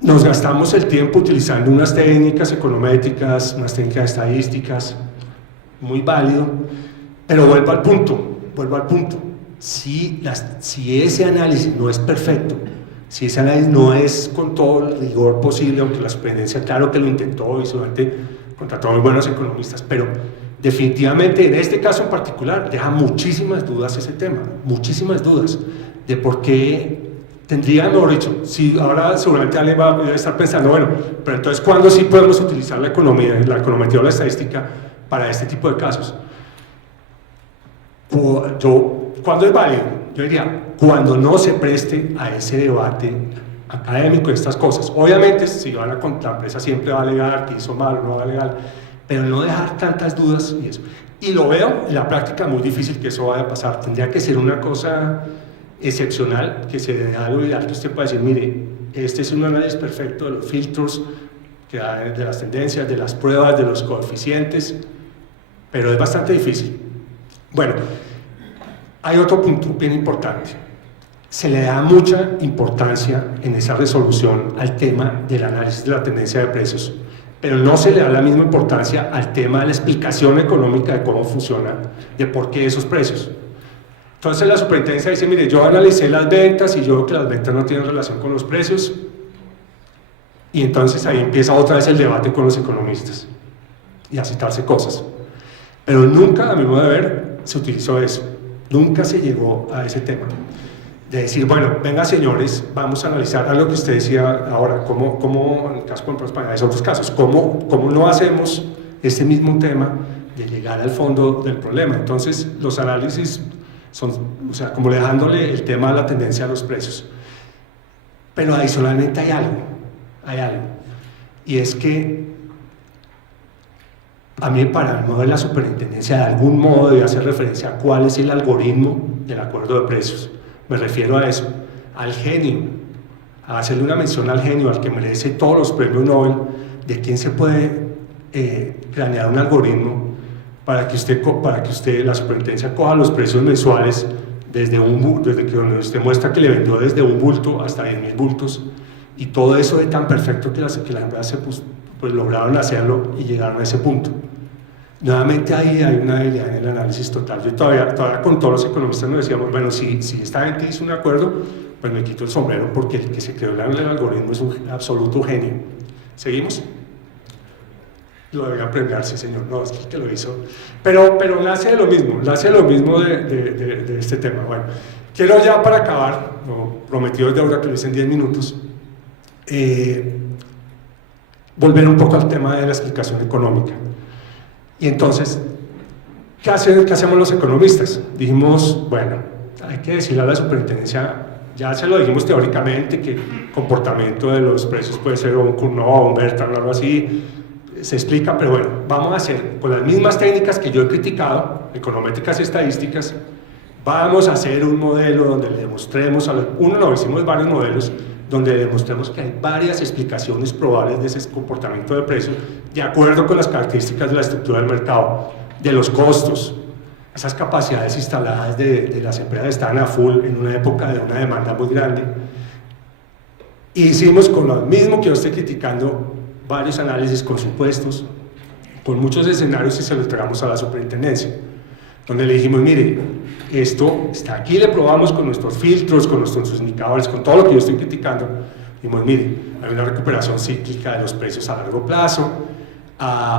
nos gastamos el tiempo utilizando unas técnicas econométricas, unas técnicas estadísticas, muy válido, pero vuelvo al punto. Si ese análisis no es perfecto, si ese análisis no es con todo el rigor posible, aunque la superintendencia claro que lo intentó y solamente contrató muy buenos economistas, pero definitivamente en este caso en particular deja muchísimas dudas ese tema, muchísimas dudas de por qué tendría, mejor dicho, si ahora seguramente alguien va a estar pensando, bueno, pero entonces ¿cuándo sí podemos utilizar la econometría o la estadística para este tipo de casos? ¿Cuándo es válido? Yo diría, cuando no se preste a ese debate académico de estas cosas. Obviamente, si van a contar, la empresa siempre va a alegar que hizo mal o no va a alegar, pero no dejar tantas dudas y eso. Y lo veo en la práctica muy difícil que eso vaya a pasar. Tendría que ser una cosa excepcional, que se debe olvidar, que usted pueda decir, mire, este es un análisis perfecto de los filtros, de las tendencias, de las pruebas, de los coeficientes, pero es bastante difícil. Bueno, hay otro punto bien importante. se le da mucha importancia en esa resolución al tema del análisis de la tendencia de precios, pero no se le da la misma importancia al tema de la explicación económica de cómo funciona, de por qué esos precios. Entonces la superintendencia dice, mire, yo analicé las ventas y yo veo que las ventas no tienen relación con los precios, y entonces ahí empieza otra vez el debate con los economistas y a citarse cosas. Pero nunca, a mi modo de ver, se utilizó eso, nunca se llegó a ese tema. De decir, bueno, venga señores, vamos a analizar algo que usted decía ahora, cómo en el caso de España, en otros casos, cómo no hacemos este mismo tema de llegar al fondo del problema. Entonces, los análisis son, o sea, como dejándole el tema de la tendencia a los precios. Pero adicionalmente hay algo, y es que a mí, para el modo de la superintendencia, de algún modo debe hacer referencia a cuál es el algoritmo del acuerdo de precios. Me refiero a eso, al genio, a hacerle una mención al genio, al que merece todos los premios Nobel, de quién se puede planear un algoritmo para que usted, la superintendencia, coja los precios mensuales desde que donde usted muestra que le vendió desde un bulto hasta 10.000 bultos, y todo eso es tan perfecto que las empresas pues lograron hacerlo y llegaron a ese punto. Nuevamente ahí hay una debilidad en el análisis total. Yo todavía con todos los economistas nos decíamos, bueno, si esta gente hizo un acuerdo, pues me quito el sombrero porque el que se creó en el algoritmo es un absoluto genio. ¿Seguimos? Lo debería premiar, sí señor, no, es que lo hizo. Pero nace de lo mismo de este tema. Bueno, quiero ya para acabar, prometido es deuda que lo hice en 10 minutos, volver un poco al tema de la explicación económica. Y entonces, ¿qué hacemos los economistas? Dijimos, bueno, hay que decirle a la superintendencia, ya se lo dijimos teóricamente, que el comportamiento de los precios puede ser un Cournot, un Bertrand, algo así, se explica, pero bueno, vamos a hacer con las mismas técnicas que yo he criticado, econométricas y estadísticas, vamos a hacer un modelo donde le demostremos, hicimos varios modelos, donde demostremos que hay varias explicaciones probables de ese comportamiento de precios de acuerdo con las características de la estructura del mercado, de los costos. Esas capacidades instaladas de las empresas están a full en una época de una demanda muy grande. Y hicimos con lo mismo que yo estoy criticando, varios análisis con supuestos, con muchos escenarios, y se los entregamos a la superintendencia, donde le dijimos, mire, esto está aquí, le probamos con nuestros filtros, con nuestros indicadores, con todo lo que yo estoy criticando. Dijimos, mire, hay una recuperación cíclica de los precios a largo plazo,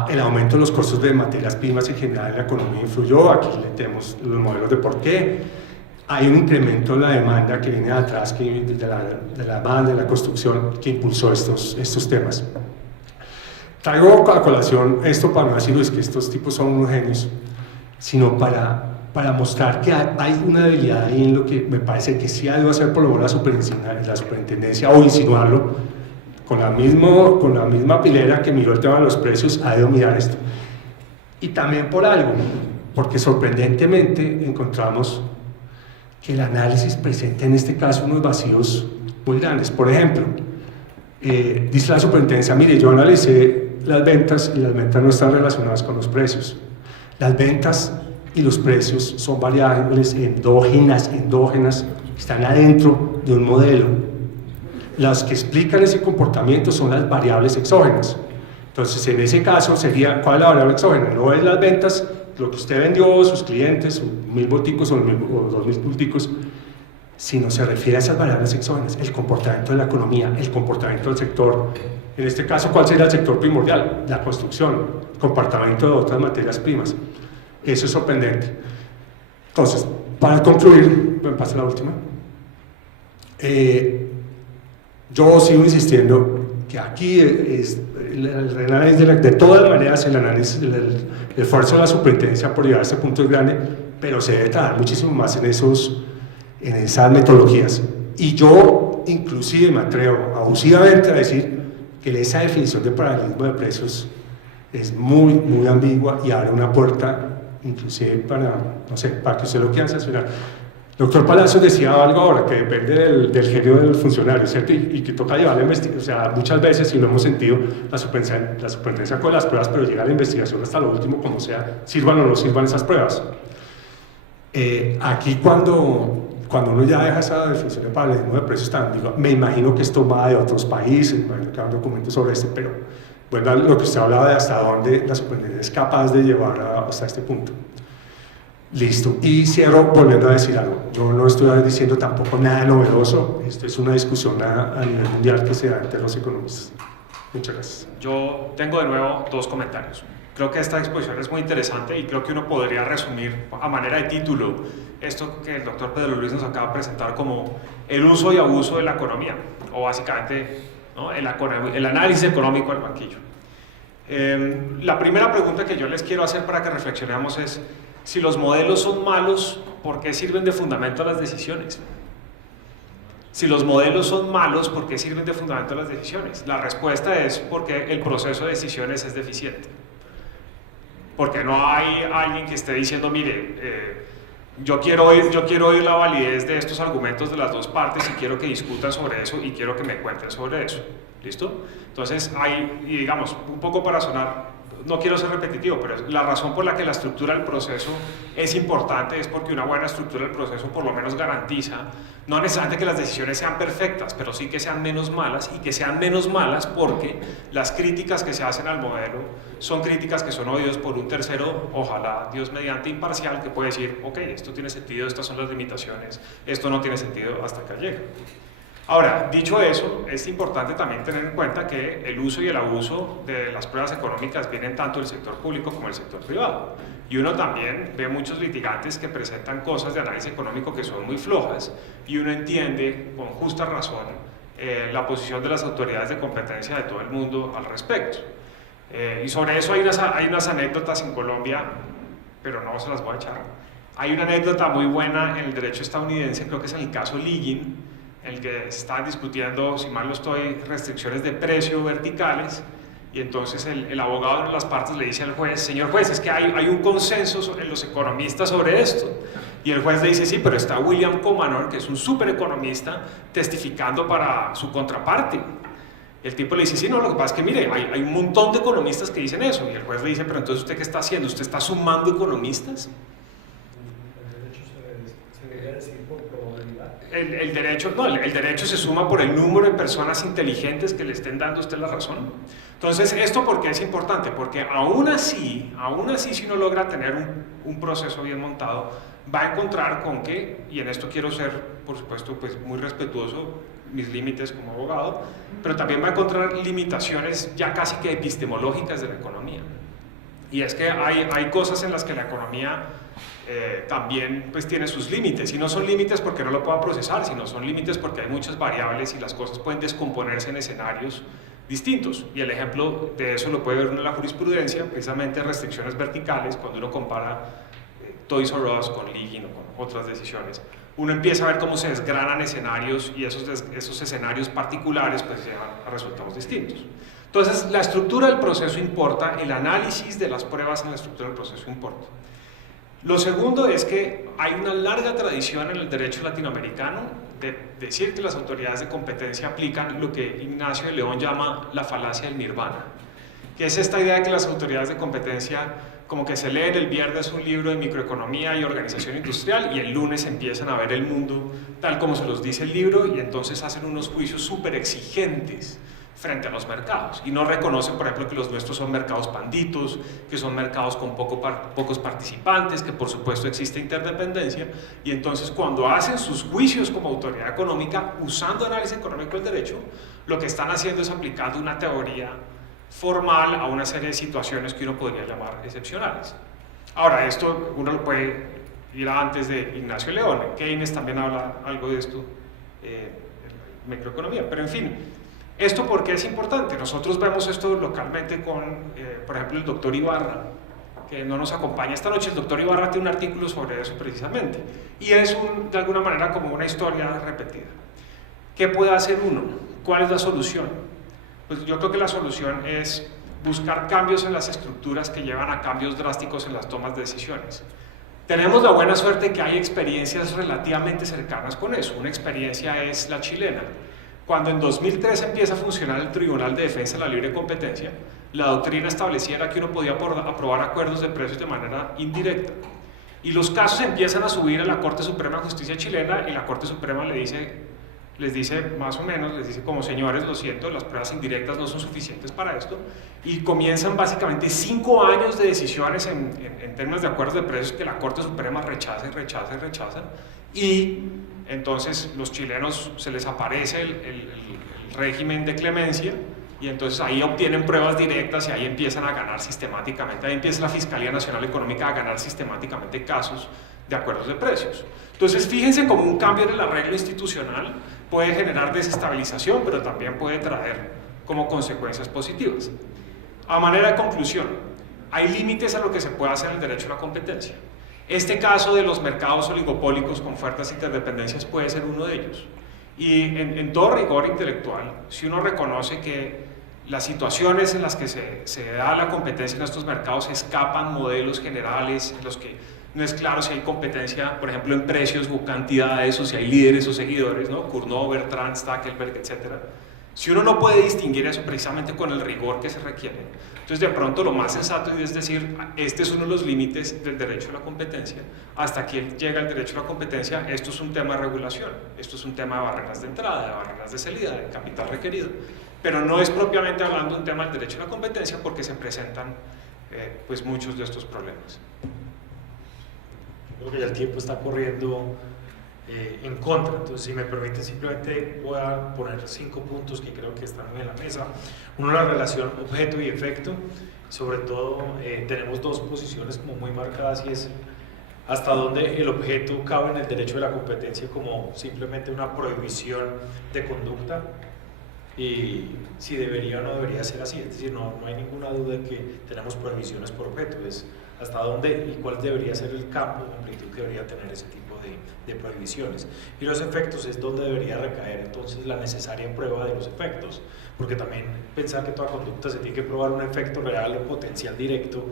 el aumento de los costos de materias primas en general en la economía influyó, aquí le tenemos los modelos de por qué, hay un incremento en la demanda que viene de atrás, de la demanda, de la construcción, que impulsó estos temas. Traigo a colación esto para no decirles que estos tipos son unos genios, sino para mostrar que hay una debilidad ahí en lo que me parece que sí ha de hacer por lo menos la superintendencia, o insinuarlo, con la misma pilera que miró el tema de los precios, ha de mirar esto. Y también por algo, porque sorprendentemente encontramos que el análisis presenta en este caso unos vacíos muy grandes. Por ejemplo, dice la superintendencia, mire, yo analicé las ventas y las ventas no están relacionadas con los precios. Las ventas y los precios son variables endógenas, están adentro de un modelo. Las que explican ese comportamiento son las variables exógenas. Entonces, en ese caso sería, ¿cuál es la variable exógena? No es las ventas, lo que usted vendió, sus clientes, 1.000 boticos o 2.000 boticos, sino se refiere a esas variables exógenas, el comportamiento de la economía, el comportamiento del sector. En este caso, ¿cuál sería el sector primordial? La construcción, el comportamiento de otras materias primas. Eso es sorprendente. Entonces, para concluir, me pasa la última. Yo sigo insistiendo que aquí el análisis de todas maneras, el análisis, el esfuerzo de la superintendencia por llegar a este punto es grande, pero se debe trabajar muchísimo más en esas metodologías. Y yo inclusive me atrevo abusivamente a decir que esa definición de paralelismo de precios es muy, muy ambigua y abre una puerta inclusive para que usted lo quiera sancionar. Doctor Palacios decía algo ahora, que depende del genio del funcionario, ¿cierto? Y que toca llevar la investigación, o sea, muchas veces, y lo hemos sentido, la superintendencia con las pruebas, pero llega a la investigación hasta lo último, como sea, sirvan o no sirvan esas pruebas. Aquí cuando cuando uno ya deja esa definición de paralelismo de precios, digo, me imagino que es tomada de otros países, me imagino que hay documentos sobre esto, pero bueno, lo que usted hablaba de hasta dónde la superintendencia es capaz de llevar hasta este punto. Listo, y cierro volviendo a decir algo. Yo no estoy diciendo tampoco nada novedoso, esto es una discusión a nivel mundial que se da entre los economistas. Muchas gracias. Yo tengo de nuevo dos comentarios. Creo que esta exposición es muy interesante y creo que uno podría resumir a manera de título esto que el doctor Pedro Luis nos acaba de presentar como el uso y abuso de la economía, o básicamente, ¿no?, el análisis económico del banquillo. La primera pregunta que yo les quiero hacer para que reflexionemos es: si los modelos son malos, ¿por qué sirven de fundamento a las decisiones? Si los modelos son malos, ¿por qué sirven de fundamento a las decisiones? La respuesta es porque el proceso de decisiones es deficiente. Porque no hay alguien que esté diciendo, mire, yo quiero oír la validez de estos argumentos de las dos partes y quiero que discutan sobre eso y quiero que me cuenten sobre eso. ¿Listo? Entonces, y digamos, un poco para sonar, no quiero ser repetitivo, pero la razón por la que la estructura del proceso es importante es porque una buena estructura del proceso por lo menos garantiza, no necesariamente que las decisiones sean perfectas, pero sí que sean menos malas, y que sean menos malas porque las críticas que se hacen al modelo son críticas que son oídas por un tercero, ojalá Dios mediante imparcial, que puede decir, ok, esto tiene sentido, estas son las limitaciones, esto no tiene sentido, hasta acá llega. Ahora, dicho eso, es importante también tener en cuenta que el uso y el abuso de las pruebas económicas vienen tanto del sector público como del sector privado. Y uno también ve muchos litigantes que presentan cosas de análisis económico que son muy flojas, y uno entiende con justa razón la posición de las autoridades de competencia de todo el mundo al respecto. Y sobre eso hay unas anécdotas en Colombia, pero no se las voy a echar. Hay una anécdota muy buena en el derecho estadounidense, creo que es en el caso Liggin, en el que están discutiendo, si mal no estoy, restricciones de precio verticales, y entonces el abogado de las partes le dice al juez, señor juez, es que hay un consenso en los economistas sobre esto, y el juez le dice, sí, pero está William Comanor, que es un súper economista, testificando para su contraparte. El tipo le dice, sí, no, lo que pasa es que mire, hay un montón de economistas que dicen eso, y el juez le dice, pero entonces ¿usted qué está haciendo? ¿Usted está sumando economistas? El derecho se suma por el número de personas inteligentes que le estén dando a usted la razón. Entonces, ¿esto por qué es importante? Porque aún así si uno logra tener un proceso bien montado, va a encontrar con que, y en esto quiero ser, por supuesto, pues muy respetuoso, mis límites como abogado, pero también va a encontrar limitaciones ya casi que epistemológicas de la economía. Y es que hay cosas en las que la economía también pues tiene sus límites, y no son límites porque no lo pueda procesar, sino son límites porque hay muchas variables y las cosas pueden descomponerse en escenarios distintos, y el ejemplo de eso lo puede ver uno en la jurisprudencia, precisamente restricciones verticales. Cuando uno compara Toys R Us con Liggin o con otras decisiones, uno empieza a ver cómo se desgranan escenarios, y esos escenarios particulares pues llevan a resultados distintos. Entonces, la estructura del proceso importa, el análisis de las pruebas en la estructura del proceso importa. Lo segundo es que hay una larga tradición en el derecho latinoamericano de decir que las autoridades de competencia aplican lo que Ignacio de León llama la falacia del nirvana, que es esta idea de que las autoridades de competencia como que se leen el viernes un libro de microeconomía y organización industrial y el lunes empiezan a ver el mundo tal como se los dice el libro, y entonces hacen unos juicios súper exigentes frente a los mercados, y no reconocen, por ejemplo, que los nuestros son mercados panditos, que son mercados con pocos participantes, que por supuesto existe interdependencia, y entonces cuando hacen sus juicios como autoridad económica usando análisis económico del derecho, lo que están haciendo es aplicando una teoría formal a una serie de situaciones que uno podría llamar excepcionales. Ahora, esto uno lo puede ir antes de Ignacio León. Keynes también habla algo de esto, microeconomía, pero en fin. ¿Esto por qué es importante? Nosotros vemos esto localmente con, por ejemplo, el doctor Ibarra, que no nos acompaña esta noche. El doctor Ibarra tiene un artículo sobre eso precisamente, y es de alguna manera como una historia repetida. ¿Qué puede hacer uno? ¿Cuál es la solución? Pues yo creo que la solución es buscar cambios en las estructuras que llevan a cambios drásticos en las tomas de decisiones. Tenemos la buena suerte que hay experiencias relativamente cercanas con eso. Una experiencia es la chilena. Cuando en 2003 empieza a funcionar el Tribunal de Defensa de la Libre Competencia, la doctrina establecía que uno podía aprobar acuerdos de precios de manera indirecta. Y los casos empiezan a subir a la Corte Suprema de Justicia chilena y la Corte Suprema les dice más o menos, les dice como señores, lo siento, las pruebas indirectas no son suficientes para esto, y comienzan básicamente 5 años de decisiones en términos de acuerdos de precios que la Corte Suprema rechaza y rechaza y rechaza, y entonces los chilenos se les aparece el régimen de clemencia, y entonces ahí obtienen pruebas directas y ahí empiezan a ganar sistemáticamente, ahí empieza la Fiscalía Nacional Económica a ganar sistemáticamente casos de acuerdos de precios. Entonces fíjense cómo un cambio en el arreglo institucional puede generar desestabilización, pero también puede traer como consecuencias positivas. A manera de conclusión, hay límites a lo que se puede hacer en el derecho a la competencia. Este caso de los mercados oligopólicos con fuertes interdependencias puede ser uno de ellos. Y en todo rigor intelectual, si uno reconoce que las situaciones en las que se da la competencia en estos mercados escapan modelos generales en los que no es claro si hay competencia, por ejemplo, en precios o cantidades, o si hay líderes o seguidores, ¿no? Cournot, Bertrand, Stackelberg, etc. Si uno no puede distinguir eso precisamente con el rigor que se requiere, entonces de pronto lo más sensato es decir, este es uno de los límites del derecho a la competencia, hasta aquí llega el derecho a la competencia, esto es un tema de regulación, esto es un tema de barreras de entrada, de barreras de salida, de capital requerido, pero no es propiamente hablando un tema del derecho a la competencia porque se presentan pues muchos de estos problemas. Creo que ya el tiempo está corriendo en contra, entonces si me permite simplemente voy a poner 5 puntos que creo que están en la mesa. Uno, la relación objeto y efecto, sobre todo tenemos 2 posiciones como muy marcadas, y es hasta dónde el objeto cabe en el derecho de la competencia como simplemente una prohibición de conducta, y si debería o no debería ser así, es decir, no hay ninguna duda de que tenemos prohibiciones por objeto, es hasta dónde y cuál debería ser el campo de amplitud que debería tener ese tipo de prohibiciones. Y los efectos es donde debería recaer entonces la necesaria prueba de los efectos, porque también pensar que toda conducta se tiene que probar un efecto real o potencial directo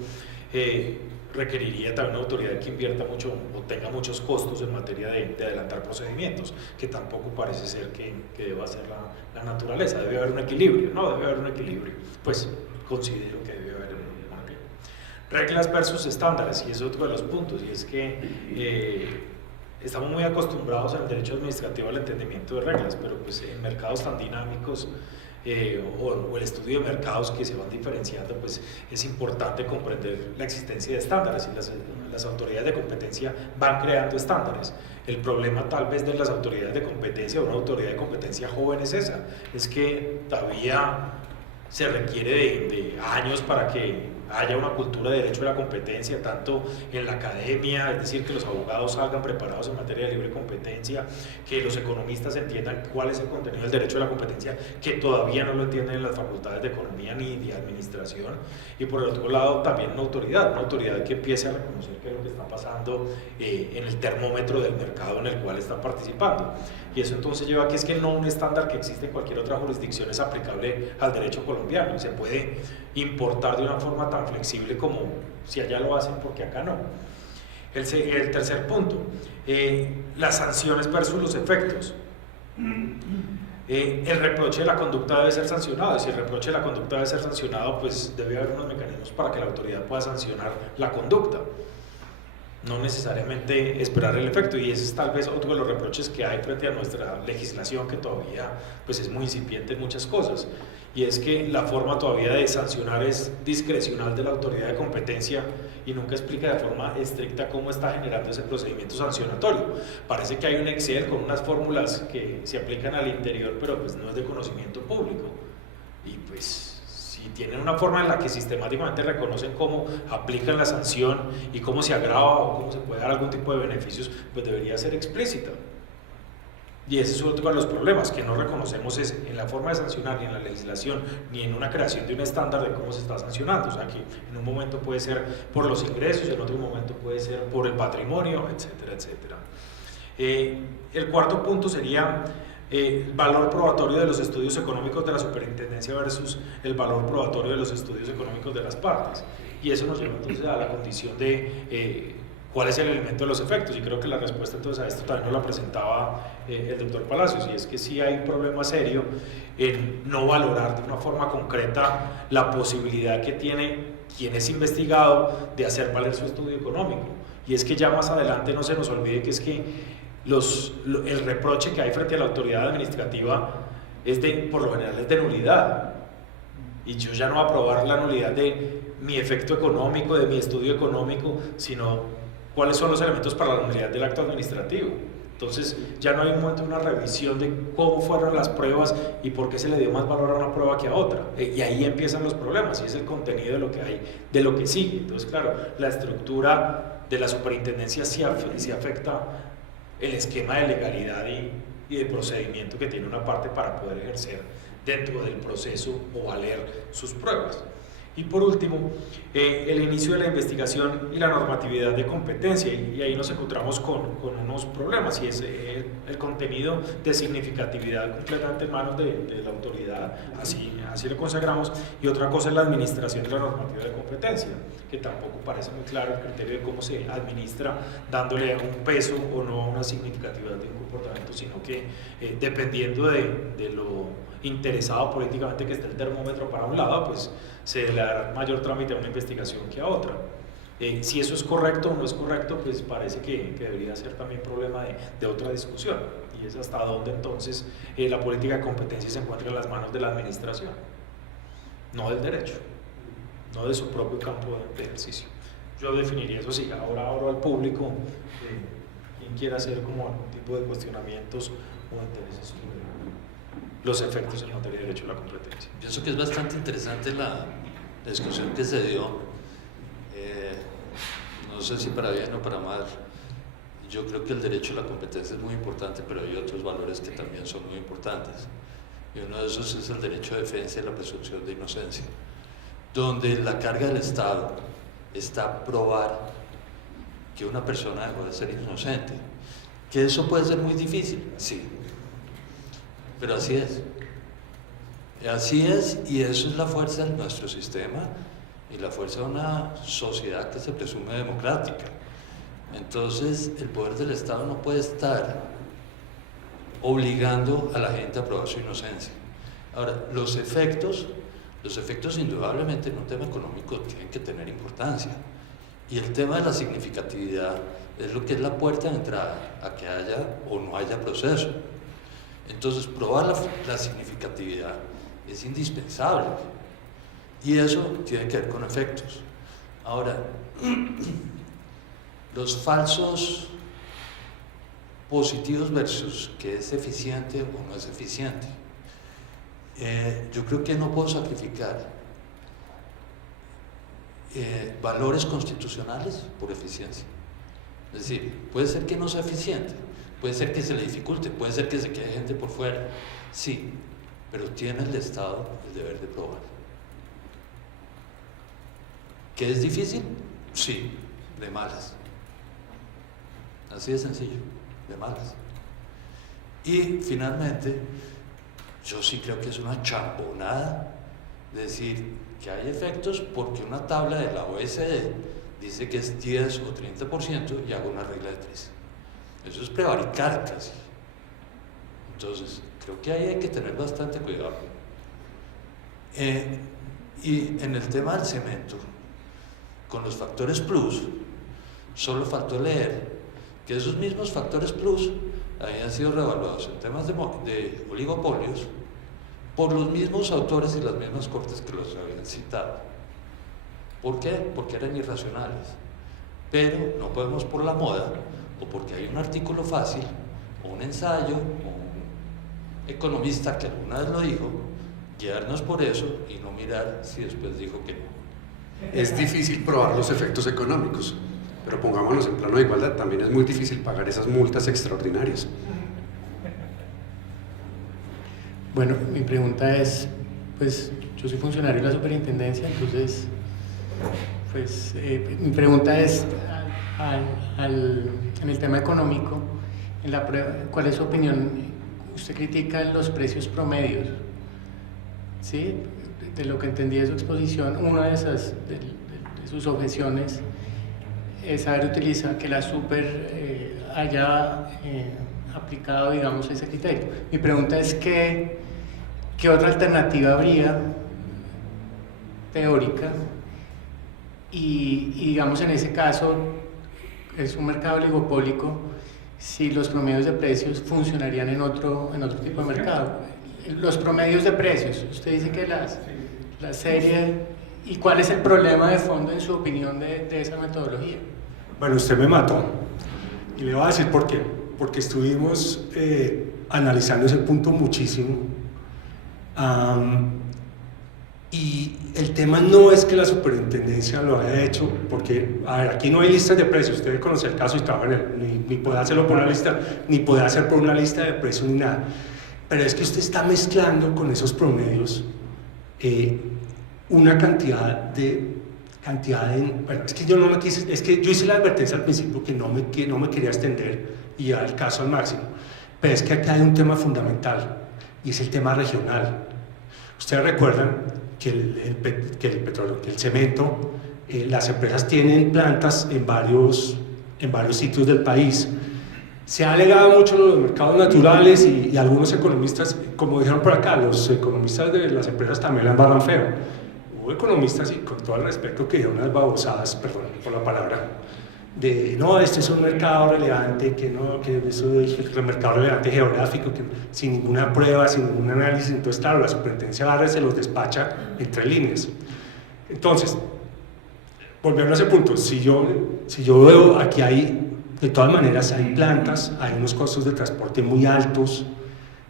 requeriría también una autoridad que invierta mucho o tenga muchos costos en materia de adelantar procedimientos, que tampoco parece ser que deba ser la naturaleza. Debe haber un equilibrio, ¿no? Debe haber un equilibrio. Pues considero que debe haber un equilibrio. Reglas versus estándares, y es otro de los puntos, y es que estamos muy acostumbrados en el derecho administrativo al entendimiento de reglas, pero pues en mercados tan dinámicos o el estudio de mercados que se van diferenciando, pues es importante comprender la existencia de estándares, y las autoridades de competencia van creando estándares. El problema tal vez de las autoridades de competencia, una autoridad de competencia joven, es esa, es que todavía se requiere de años para que haya una cultura de derecho de la competencia, tanto en la academia, es decir, que los abogados salgan preparados en materia de libre competencia, que los economistas entiendan cuál es el contenido del derecho de la competencia, que todavía no lo entienden en las facultades de economía ni de administración, y por el otro lado también una autoridad que empiece a reconocer qué es lo que está pasando en el termómetro del mercado en el cual están participando. Y eso entonces lleva a que es que no un estándar que existe en cualquier otra jurisdicción es aplicable al derecho colombiano, y se puede importar de una forma tan flexible como si allá lo hacen, porque acá no. El tercer punto, las sanciones versus los efectos. El reproche de la conducta debe ser sancionado, y si el reproche de la conducta debe ser sancionado, pues debe haber unos mecanismos para que la autoridad pueda sancionar la conducta, no necesariamente esperar el efecto. Y ese es tal vez otro de los reproches que hay frente a nuestra legislación, que todavía pues es muy incipiente en muchas cosas, y es que la forma todavía de sancionar es discrecional de la autoridad de competencia y nunca explica de forma estricta cómo está generando ese procedimiento sancionatorio. Parece que hay un Excel con unas fórmulas que se aplican al interior, pero pues no es de conocimiento público, y pues si tienen una forma en la que sistemáticamente reconocen cómo aplican la sanción y cómo se agrava o cómo se puede dar algún tipo de beneficios, pues debería ser explícita. Y ese es otro de los problemas, que no reconocemos es en la forma de sancionar, ni en la legislación, ni en una creación de un estándar de cómo se está sancionando. O sea, que en un momento puede ser por los ingresos, en otro momento puede ser por el patrimonio, etcétera, etcétera. El cuarto punto sería el valor probatorio de los estudios económicos de la superintendencia versus el valor probatorio de los estudios económicos de las partes. Y eso nos lleva entonces a la condición de ¿cuál es el elemento de los efectos? Y creo que la respuesta entonces a esto también nos la presentaba el doctor Palacios, y es que sí hay un problema serio en no valorar de una forma concreta la posibilidad que tiene quien es investigado de hacer valer su estudio económico. y es que ya más adelante no se nos olvide que es que el reproche que hay frente a la autoridad administrativa por lo general es de nulidad, y yo ya no voy a probar la nulidad de mi efecto económico, de mi estudio económico, sino cuáles son los elementos para la nulidad del acto administrativo. Entonces ya no hay un momento de una revisión de cómo fueron las pruebas y por qué se le dio más valor a una prueba que a otra, y ahí empiezan los problemas, y es el contenido de lo que hay, de lo que sigue. Entonces claro, la estructura de la superintendencia sí afecta el esquema de legalidad y de procedimiento que tiene una parte para poder ejercer dentro del proceso o valer sus pruebas. Y por último, el inicio de la investigación y la normatividad de competencia, y ahí nos encontramos con unos problemas, y es el contenido de significatividad completamente en manos de la autoridad, así lo consagramos, y otra cosa es la administración de la normativa de competencia, que tampoco parece muy claro el criterio de cómo se administra, dándole un peso o no una significatividad de un comportamiento, sino que dependiendo de lo interesado políticamente que esté el termómetro para un lado, pues se le dará mayor trámite a una investigación que a otra. Si eso es correcto o no es correcto, pues parece que debería ser también problema de otra discusión, y es hasta dónde entonces la política de competencia se encuentra en las manos de la administración, no del derecho, no de su propio campo de ejercicio. Yo definiría eso así. Ahora abro al público quien quiera hacer como algún tipo de cuestionamientos o intereses sobre los efectos en materia de derecho a la competencia. Pienso que es bastante interesante la discusión que se dio, no sé si para bien o para mal. Yo creo que el derecho a la competencia es muy importante, pero hay otros valores que también son muy importantes, y uno de esos es el derecho a defensa y la presunción de inocencia, donde la carga del Estado está probar que una persona dejó de ser inocente. ¿Que eso puede ser muy difícil? Sí. Pero así es. Así es, y eso es la fuerza de nuestro sistema y la fuerza de una sociedad que se presume democrática. Entonces, el poder del Estado no puede estar obligando a la gente a probar su inocencia. Ahora, los efectos indudablemente en un tema económico tienen que tener importancia. Y el tema de la significatividad es lo que es la puerta de entrada a que haya o no haya proceso. Entonces, probar la significatividad es indispensable, y eso tiene que ver con efectos. Ahora, los falsos positivos versus que es eficiente o no es eficiente, yo creo que no puedo sacrificar valores constitucionales por eficiencia. Es decir, puede ser que no sea eficiente, puede ser que se le dificulte, puede ser que se quede gente por fuera, sí, pero tiene el Estado el deber de probar. ¿Que es difícil? Sí, de malas. Así de sencillo, de malas. Y finalmente, yo sí creo que es una champonada decir que hay efectos porque una tabla de la OECD dice que es 10 o 30% y hago una regla de 3. Eso es prevaricar casi. Entonces, creo que ahí hay que tener bastante cuidado. Y en el tema del cemento, con los factores plus, solo faltó leer que esos mismos factores plus habían sido reevaluados en temas de oligopolios por los mismos autores y las mismas cortes que los habían citado. ¿Por qué? Porque eran irracionales. Pero no podemos, por la moda o porque hay un artículo fácil o un ensayo o un economista que alguna vez lo dijo, guiarnos por eso y no mirar si después dijo que no. Es difícil probar los efectos económicos, pero pongámonos en plano de igualdad, también es muy difícil pagar esas multas extraordinarias. Bueno, mi pregunta es, pues yo soy funcionario de la superintendencia, entonces, pues mi pregunta es, en el tema económico, en la prueba, ¿cuál es su opinión? Usted critica los precios promedios, ¿sí? De lo que entendí de su exposición, una de sus objeciones es haber utilizado que la super haya aplicado, digamos, ese criterio. Mi pregunta es ¿qué otra alternativa habría teórica? Y digamos, en ese caso, es un mercado oligopólico, si los promedios de precios funcionarían en otro tipo de mercado. Los promedios de precios, usted dice que la serie, ¿y cuál es el problema de fondo en su opinión de esa metodología? Bueno, usted me mató y le voy a decir por qué. Porque estuvimos analizando ese punto muchísimo. Y el tema no es que la superintendencia lo haya hecho, porque, a ver, aquí no hay listas de precios, usted conoce el caso y trabaja en él, ni puede hacerlo por una lista, ni puede hacer por una lista de precios ni nada. Pero es que usted está mezclando con esos promedios una cantidad de bueno, es que yo no me quise, es que yo hice la advertencia al principio que no me quería extender y llevar el caso al máximo. Pero es que acá hay un tema fundamental y es el tema regional. Ustedes recuerdan que el petróleo, que el cemento, las empresas tienen plantas en varios sitios del país. Se ha alegado mucho los mercados naturales y algunos economistas, como dijeron por acá, los economistas de las empresas también la embarran feo. Hubo economistas, y con todo el respeto, que dijeron unas babosadas, perdón por la palabra, de no, este es un mercado relevante, que eso es el mercado relevante geográfico, que sin ninguna prueba, sin ningún análisis. Entonces, claro, la superintendencia Barra se los despacha entre líneas. Entonces, volviendo a ese punto, si yo veo aquí de todas maneras, hay plantas, hay unos costos de transporte muy altos,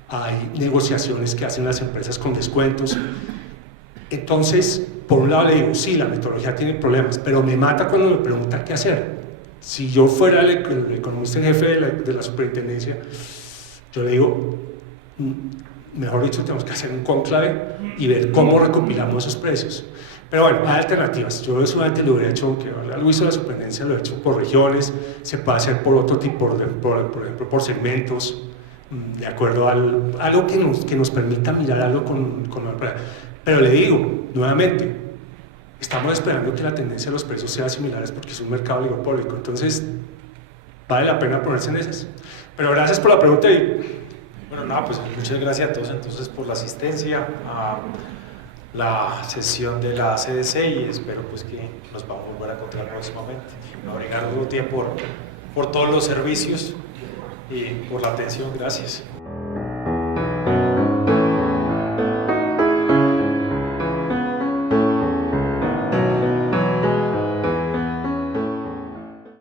hay negociaciones que hacen las empresas con descuentos. Entonces, por un lado le digo, sí, la metodología tiene problemas, pero me mata cuando me preguntan qué hacer. Si yo fuera el economista en jefe de la superintendencia, yo le digo, mejor dicho, tenemos que hacer un conclave y ver cómo recopilamos esos precios. Pero bueno, hay alternativas. Yo solamente lo hubiera hecho, que algo hizo la superintendencia, lo he hecho por regiones, se puede hacer por otro tipo, por ejemplo, por segmentos, de acuerdo a algo que nos permita mirar algo con la... Pero le digo, nuevamente, estamos esperando que la tendencia de los precios sea similares porque es un mercado oligopólico, entonces vale la pena ponerse en esas. Pero gracias por la pregunta y... Bueno, nada, pues muchas gracias a todos entonces por la asistencia a la sesión de la CDC y espero pues que nos vamos a volver a encontrar próximamente. Ricardo, por todos los servicios y por la atención, gracias.